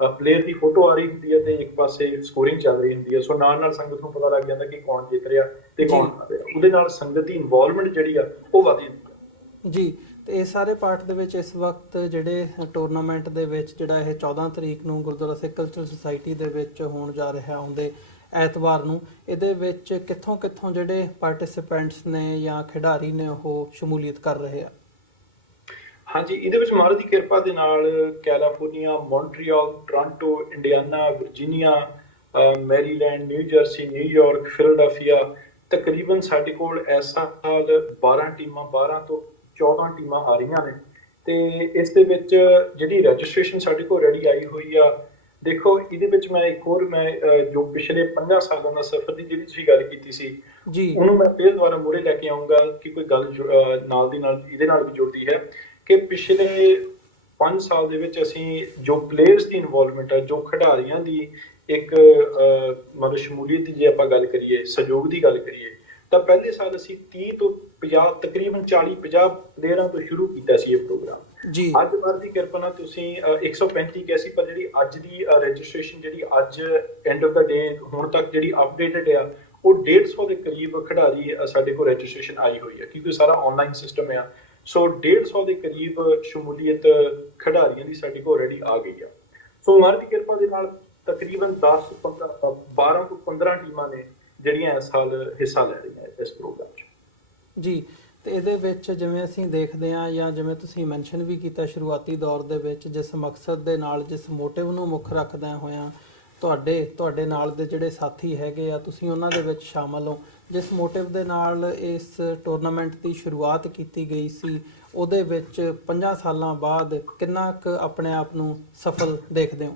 ਪਲੇਅਰ ਦੀ ਫੋਟੋ ਆ ਰਹੀ ਹੁੰਦੀ ਹੈ ਤੇ ਇੱਕ ਪਾਸੇ ਸਕੋਰਿੰਗ ਚੱਲ ਰਹੀ ਹੁੰਦੀ ਹੈ। ਸੋ ਨਾਲ ਸੰਗਤ ਨੂੰ ਪਤਾ ਲੱਗ ਜਾਂਦਾ ਕਿ ਕੌਣ ਜਿੱਤ ਰਿਹਾ ਤੇ ਕੌਣ ਹਾਰ ਰਿਹਾ, ਉਹਦੇ ਨਾਲ ਸੰਗਤ ਦੀ ਇਨਵੋਲਵਮੈਂਟ ਜਿਹੜੀ ਆ ਉਹ ਵੱਧ ਜਾਂਦੀ ਹੈ। ਜੀ, ਤੇ ਇਹ ਸਾਰੇ ਪਾਰਟ ਦੇ ਵਿੱਚ ਇਸ ਵਕਤ ਜਿਹੜੇ ਟੂਰਨਾਮੈਂਟ ਦੇ ਵਿੱਚ ਜਿਹੜਾ ਇਹ 14 ਤਰੀਕ ਨੂੰ ਗੁਰਦੁਆਰਾ ਸਿੱਖ ਕਲਚਰਲ ਸੁਸਾਇਟੀ ਦੇ ਵਿੱਚ ਹੋਣ ਜਾ ਰਿਹਾ ਆਉਂਦੇ ਐਤਵਾਰ ਨੂੰ, ਇਹਦੇ ਵਿੱਚ ਕਿੱਥੋਂ ਜਿਹੜੇ ਪਾਰਟਿਸਿਪੈਂਟਸ ਨੇ ਜਾਂ ਖਿਡਾਰੀ ਨੇ ਉਹ ਸ਼ਮੂਲੀਅਤ ਕਰ ਰਹੇ ਆ? ਹਾਂਜੀ, ਇਹਦੇ ਵਿੱਚ ਮਹਾਰਾਜ ਦੀ ਕਿਰਪਾ ਦੇ ਨਾਲ California, Montreal, Toronto, Indiana, Virginia, Maryland, new jersey, New York, Philadelphia, ਤਕਰੀਬਨ ਸਾਡੇ ਕੋਲ ਇਸ ਸਾਲ 12 ਟੀਮਾਂ, 12 ਤੋਂ 14 ਟੀਮਾਂ ਆ ਰਹੀਆਂ ਨੇ। ਤੇ ਇਸ ਦੇ ਵਿੱਚ ਜਿਹੜੀ ਰਜਿਸਟ੍ਰੇਸ਼ਨ ਸਾਡੇ ਕੋਲ ਰੈਡੀ ਆਈ ਹੋਈ ਆ, ਦੇਖੋ ਇਹਦੇ ਵਿੱਚ ਮੈਂ ਇੱਕ ਹੋਰ ਜੋ ਪਿਛਲੇ 5 ਸਾਲਾਂ ਦਾ ਸਫ਼ਰ ਦੀ ਜਿਹੜੀ ਤੁਸੀਂ ਗੱਲ ਕੀਤੀ ਸੀ ਉਹਨੂੰ ਮੈਂ ਫਿਰ ਦੁਬਾਰਾ ਮੂਹਰੇ ਲੈ ਕੇ ਆਊਂਗਾ ਕਿ ਕੋਈ ਗੱਲ ਨਾਲ ਦੀ ਨਾਲ ਇਹਦੇ ਨਾਲ ਵੀ ਜੁੜਦੀ ਹੈ ਕਿ ਪਿਛਲੇ 5 ਸਾਲ ਦੇ ਵਿੱਚ ਅਸੀਂ ਜੋ ਪਲੇਅਰਸ ਦੀ ਇਨਵੋਲਵਮੈਂਟ ਹੈ, ਜੋ ਖਿਡਾਰੀਆਂ ਦੀ ਇੱਕ ਮਤਲਬ ਸ਼ਮੂਲੀਅਤ ਦੀ ਜੇ ਆਪਾਂ ਗੱਲ ਕਰੀਏ, ਸਹਿਯੋਗ ਦੀ ਗੱਲ ਕਰੀਏ, ਤਾਂ ਪਹਿਲੇ ਸਾਲ ਅਸੀਂ 30 ਤੋਂ 50 ਤਕਰੀਬਨ 40-50 ਪਲੇਅਰਾਂ ਤੋਂ ਸ਼ੁਰੂ ਕੀਤਾ ਸੀ ਇਹ ਪ੍ਰੋਗਰਾਮ। ਅੱਜ ਮਹਾਰਾਜ ਦੀ ਕਿਰਪਾ ਨਾਲ ਤੁਸੀਂ 135 ਕਿਹਾ ਸੀ, ਪਰ ਜਿਹੜੀ ਅੱਜ ਦੀ ਰਜਿਸਟ੍ਰੇਸ਼ਨ ਜਿਹੜੀ ਅੱਜ ਐਂਡ ਆਫ ਦਾ ਡੇ ਹੁਣ ਤੱਕ ਜਿਹੜੀ ਅਪਡੇਟਡ ਆ ਉਹ 150 ਦੇ ਕਰੀਬ ਖਿਡਾਰੀ ਸਾਡੇ ਕੋਲ ਰਜਿਸਟ੍ਰੇਸ਼ਨ ਆਈ ਹੋਈ ਹੈ ਕਿਉਂਕਿ ਸਾਰਾ ਆਨਲਾਈਨ ਸਿਸਟਮ ਆ। ਸੋ 150 ਦੇ ਕਰੀਬ ਸ਼ਮੂਲੀਅਤ ਖਿਡਾਰੀਆਂ ਦੀ ਸਾਡੇ ਕੋਲ ਰੈਡੀ ਆ ਗਈ ਆ। ਸੋ ਮਹਾਰਾਜ ਦੀ ਕਿਰਪਾ ਦੇ ਨਾਲ ਤਕਰੀਬਨ 12 ਤੋਂ 15 ਟੀਮਾਂ ਨੇ ਜਿਹੜੀਆਂ ਇਸ ਸਾਲ ਹਿੱਸਾ ਲੈ ਰਹੀਆਂ ਇਸ ਪ੍ਰੋਗਰਾਮ 'ਚ। ਜੀ, ਤੇ ਇਹਦੇ ਵਿੱਚ ਜਿਵੇਂ ਅਸੀਂ ਦੇਖਦੇ ਹਾਂ ਜਾਂ ਜਿਵੇਂ ਤੁਸੀਂ ਮੈਂਸ਼ਨ ਵੀ ਕੀਤਾ ਸ਼ੁਰੂਆਤੀ ਦੌਰ ਦੇ ਵਿੱਚ, ਜਿਸ ਮਕਸਦ ਦੇ ਨਾਲ, ਜਿਸ ਮੋਟਿਵ ਨੂੰ ਮੁੱਖ ਰੱਖਦਿਆਂ ਹੋਇਆਂ ਤੁਹਾਡੇ ਨਾਲ ਦੇ ਜਿਹੜੇ ਸਾਥੀ ਹੈਗੇ ਆ, ਤੁਸੀਂ ਉਹਨਾਂ ਦੇ ਵਿੱਚ ਸ਼ਾਮਲ ਹੋ, ਜਿਸ ਮੋਟਿਵ ਦੇ ਨਾਲ ਇਸ ਟੂਰਨਾਮੈਂਟ ਦੀ ਸ਼ੁਰੂਆਤ ਕੀਤੀ ਗਈ ਸੀ, ਉਹਦੇ ਵਿੱਚ 50 ਸਾਲਾਂ ਬਾਅਦ ਕਿੰਨਾ ਕੁ ਆਪਣੇ ਆਪ ਨੂੰ ਸਫਲ ਦੇਖਦੇ ਹੋ?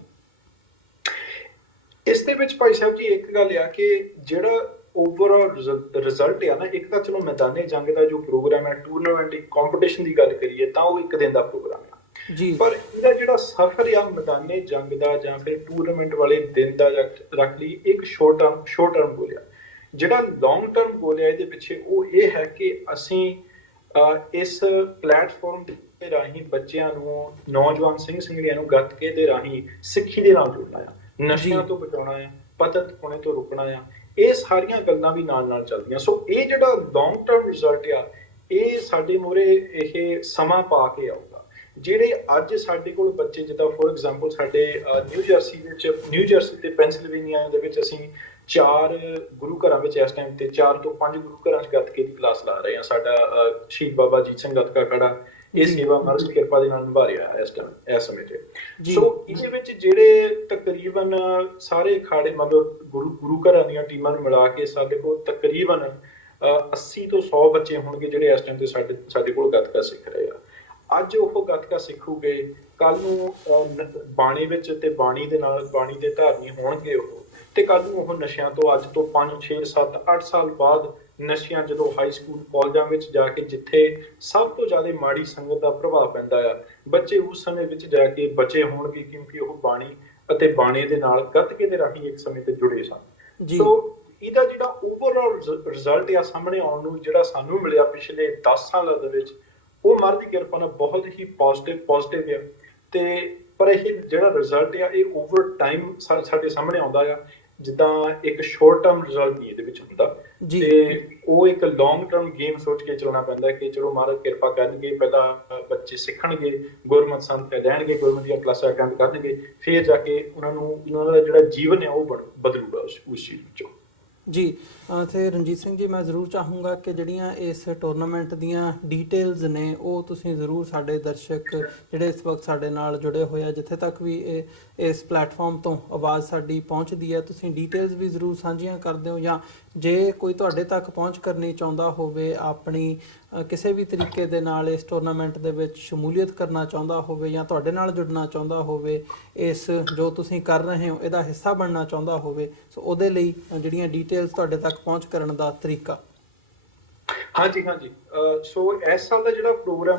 ਇਸ ਦੇ ਵਿੱਚ ਭਾਈ ਸਾਹਿਬ ਜੀ ਇੱਕ ਗੱਲ ਆ ਕਿ ਜਿਹੜਾ ਓਵਰਆਲ ਰਿਜ਼ਲਟ ਆ ਨਾ, ਇੱਕ ਤਾਂ ਚਲੋ ਮੈਦਾਨੇ ਜੰਗ ਦਾ ਜੋ ਪ੍ਰੋਗਰਾਮ ਹੈ, ਟੂਰਨਾਮੈਂਟ ਦੀ ਕੰਪੀਟੀਸ਼ਨ ਦੀ ਗੱਲ ਕਰੀਏ ਤਾਂ ਉਹ ਇੱਕ ਦਿਨ ਦਾ ਪ੍ਰੋਗਰਾਮ ਆ, ਜੀ ਪਰ ਇਹਦਾ ਜਿਹੜਾ ਸਫ਼ਰ ਆ ਮੈਦਾਨੇ ਜੰਗ ਦਾ ਜਾਂ ਫਿਰ ਟੂਰਨਾਮੈਂਟ ਵਾਲੇ ਦਿਨ ਦਾ ਰੱਖ ਲਈ ਇੱਕ ਸ਼ੋਰਟ ਟਰਮ ਗੋਲ ਆ। ਜਿਹੜਾ ਲੌਂਗ ਟਰਮ ਗੋਲ ਆ ਇਹਦੇ ਪਿੱਛੇ ਉਹ ਇਹ ਹੈ ਕਿ ਅਸੀਂ ਇਸ ਪਲੇਟਫਾਰਮ ਦੇ ਰਾਹੀਂ ਬੱਚਿਆਂ ਨੂੰ, ਨੌਜਵਾਨ ਸਿੰਘ ਸਿੰਘਣੀਆਂ ਨੂੰ ਗੱਤਕੇ ਦੇ ਰਾਹੀਂ ਸਿੱਖੀ ਦੇ ਨਾਲ ਜੋੜਨਾ ਆ, ਨਸ਼ਿਆਂ ਤੋਂ ਬਚਾਉਣਾ ਆ, ਪਤਨ ਹੋਣੇ ਤੋਂ ਰੁਕਣਾ ਆ। ਇਹ ਸਾਰੀਆਂ ਗੱਲਾਂ ਵੀ ਨਾਲ ਨਾਲ ਚੱਲਦੀਆਂ। ਸੋ ਇਹ ਜਿਹੜਾ ਲੌਂਗ ਟਰਮ ਰਿਜ਼ਲਟ ਆ ਇਹ ਸਾਡੇ ਮੂਹਰੇ ਇਹ ਸਮਾਂ ਪਾ ਕੇ ਆਊਗਾ। ਜਿਹੜੇ ਅੱਜ ਸਾਡੇ ਕੋਲ ਬੱਚੇ, ਜਿੱਦਾਂ ਫੋਰ ਐਗਜ਼ਾਮਪਲ ਸਾਡੇ ਨਿਊ ਜਰਸੀ ਤੇ ਪੈਂਸਿਲਵੇਨੀਆ ਦੇ ਵਿੱਚ ਅਸੀਂ 4 ਗੁਰੂ ਘਰਾਂ ਵਿੱਚ ਇਸ ਟਾਈਮ ਤੇ 4 ਤੋਂ 5 ਗੁਰੂ ਘਰਾਂ 'ਚ ਗੱਤਕੇ ਦੀ ਕਲਾਸ ਲਾ ਰਹੇ ਹਾਂ। ਸਾਡਾ ਸ਼ਹੀਦ ਬਾਬਾ ਅਜੀਤ ਸਿੰਘ ਗੱਤਕਾ ਅਖਾੜਾ ਇਹ ਸੇਵਾ ਮਹਾਰਾਜ ਦੀ ਕਿਰਪਾ ਦੇ ਨਾਲ ਨਿਭਾ ਰਿਹਾ ਹੈ ਇਸ ਸਮੇਂ ਤੇ। ਸੋ ਇਹਦੇ ਵਿੱਚ ਜਿਹੜੇ ਤਕਰੀਬਨ ਸਾਰੇ ਅਖਾੜੇ, ਮਤਲਬ ਗੁਰੂ ਘਰਾਂ ਦੀਆਂ ਟੀਮਾਂ ਨੂੰ ਮਿਲਾ ਕੇ ਸਾਡੇ ਕੋਲ ਤਕਰੀਬਨ 80 ਤੋਂ 100 ਬੱਚੇ ਹੋਣਗੇ ਜਿਹੜੇ ਇਸ ਟਾਈਮ ਤੇ ਸਾਡੇ ਕੋਲ ਗੱਤਕਾ ਸਿੱਖ ਰਹੇ ਆ। ਅੱਜ ਉਹ ਗੱਤਕਾ ਸਿੱਖੂਗੇ, ਕੱਲ ਨੂੰ ਬਾਣੀ ਵਿੱਚ ਤੇ ਬਾਣੀ ਦੇ ਨਾਲ ਬਾਣੀ ਦੇ ਧਾਰਨੀ ਹੋਣਗੇ ਉਹ, ਤੇ ਕੱਲ ਨੂੰ ਉਹ ਨਸ਼ਿਆਂ ਤੋਂ ਅੱਜ ਤੋਂ 5 6 7 8 ਸਾਲ ਬਾਅਦ ਨਸ਼ਿਆਂ, ਜਦੋਂ ਹਾਈ ਸਕੂਲ ਕਾਲਜਾਂ ਵਿੱਚ ਜਾ ਕੇ ਜਿੱਥੇ ਸਭ ਤੋਂ ਜ਼ਿਆਦਾ ਮਾੜੀ ਸੰਗਤ ਦਾ ਪ੍ਰਭਾਵ ਪੈਂਦਾ ਆ, ਬੱਚੇ ਉਸ ਸਮੇਂ ਵਿੱਚ ਜਾ ਕੇ ਬਚੇ ਹੋਣਗੇ ਕਿਉਂਕਿ ਉਹ ਬਾਣੀ ਅਤੇ ਬਾਣੇ ਦੇ ਨਾਲ ਗੱਤਕੇ ਦੇ ਰਾਹੀਂ ਇੱਕ ਸਮੇਂ ਤੇ ਜੁੜੇ ਸਨ। ਸੋ ਇਹਦਾ ਜਿਹੜਾ ਓਵਰਆਲ ਰਿਜ਼ਲਟ ਆ ਸਾਹਮਣੇ ਆਉਣ ਨੂੰ ਜਿਹੜਾ ਸਾਨੂੰ ਮਿਲਿਆ ਪਿਛਲੇ 10 ਸਾਲਾਂ ਦੇ ਵਿੱਚ, ਉਹ ਮਹਾਰਾਜ ਦੀ ਕਿਰਪਾ ਨਾਲ ਬਹੁਤ ਹੀ ਪੋਜ਼ਿਟਿਵ ਆ। ਤੇ ਪਰ ਇਹ ਜਿਹੜਾ ਰਿਜ਼ਲਟ ਆ ਇਹ ਓਵਰ ਟਾਈਮ ਸਾਡੇ ਸਾਹਮਣੇ ਆਉਂਦਾ ਆ, ਜਿੱਦਾਂ ਇੱਕ ਸ਼ੋਰਟ ਟਰਮ ਰਿਜ਼ਲਟ ਨਹੀਂ ਇਹਦੇ ਵਿੱਚ ਹੁੰਦਾ ਤੇ ਉਹ ਇੱਕ ਲੌਂਗ ਟਰਮ ਗੇਮ ਸੋਚ ਕੇ ਚੱਲਣਾ ਪੈਂਦਾ ਕਿ ਚਲੋ ਮਹਾਰਾਜ ਕਿਰਪਾ ਕਰਨਗੇ, ਪਹਿਲਾਂ ਬੱਚੇ ਸਿੱਖਣਗੇ, ਗੁਰਮਤਿ ਸੰਤ ਲੈਣਗੇ, ਗੁਰਮਤਿ ਦੀਆਂ ਕਲਾਸਾਂ ਅਟੈਂਡ ਕਰਨਗੇ, ਫਿਰ ਜਾ ਕੇ ਉਹਨਾਂ ਦਾ ਜਿਹੜਾ ਜੀਵਨ ਹੈ ਉਹ ਬਦਲੂਗਾ ਉਸ ਚੀਜ਼ ਵਿੱਚੋਂ। ਜੀ ਤੇ ਰਣਜੀਤ ਸਿੰਘ ਜੀ, ਮੈਂ ਜ਼ਰੂਰ ਚਾਹੂੰਗਾ ਕਿ ਜਿਹੜੀਆਂ ਇਸ ਟੂਰਨਾਮੈਂਟ ਦੀਆਂ ਡੀਟੇਲਸ ਨੇ ਉਹ ਤੁਸੀਂ ਜ਼ਰੂਰ ਸਾਡੇ ਦਰਸ਼ਕ ਜਿਹੜੇ ਇਸ ਵਕਤ ਸਾਡੇ ਨਾਲ ਜੁੜੇ ਹੋਏ ਆ, ਜਿੱਥੇ ਤੱਕ ਵੀ ਇਸ ਪਲੇਟਫਾਰਮ ਤੋਂ ਆਵਾਜ਼ ਸਾਡੀ ਪਹੁੰਚਦੀ ਹੈ, ਤੁਸੀਂ ਡੀਟੇਲਸ ਵੀ ਜ਼ਰੂਰ ਸਾਂਝੀਆਂ ਕਰਦੇ ਹੋ। ਜਾਂ ਜੇ ਕੋਈ ਤੁਹਾਡੇ ਤੱਕ ਪਹੁੰਚ ਕਰਨੀ ਚਾਹੁੰਦਾ ਹੋਵੇ, ਆਪਣੀ ਕਿਸੇ ਵੀ ਤਰੀਕੇ ਦੇ ਨਾਲ ਇਸ ਟੂਰਨਾਮੈਂਟ ਦੇ ਵਿੱਚ ਸ਼ਮੂਲੀਅਤ ਕਰਨਾ ਚਾਹੁੰਦਾ ਹੋਵੇ ਜਾਂ ਤੁਹਾਡੇ ਨਾਲ ਜੁੜਨਾ ਚਾਹੁੰਦਾ ਹੋਵੇ, ਇਸ ਜੋ ਤੁਸੀਂ ਕਰ ਰਹੇ ਹੋ ਇਹਦਾ ਹਿੱਸਾ ਬਣਨਾ ਚਾਹੁੰਦਾ ਹੋਵੇ, ਸੋ ਉਹਦੇ ਲਈ ਜਿਹੜੀਆਂ ਡੀਟੇਲਸ ਤੁਹਾਡੇ ਤੱਕ ਪਹੁੰਚ ਕਰਨ ਦਾ ਤਰੀਕਾ। ਹਾਂਜੀ ਸੋ ਇਸ ਸਾਲ ਦਾ ਜਿਹੜਾ ਪ੍ਰੋਗਰਾਮ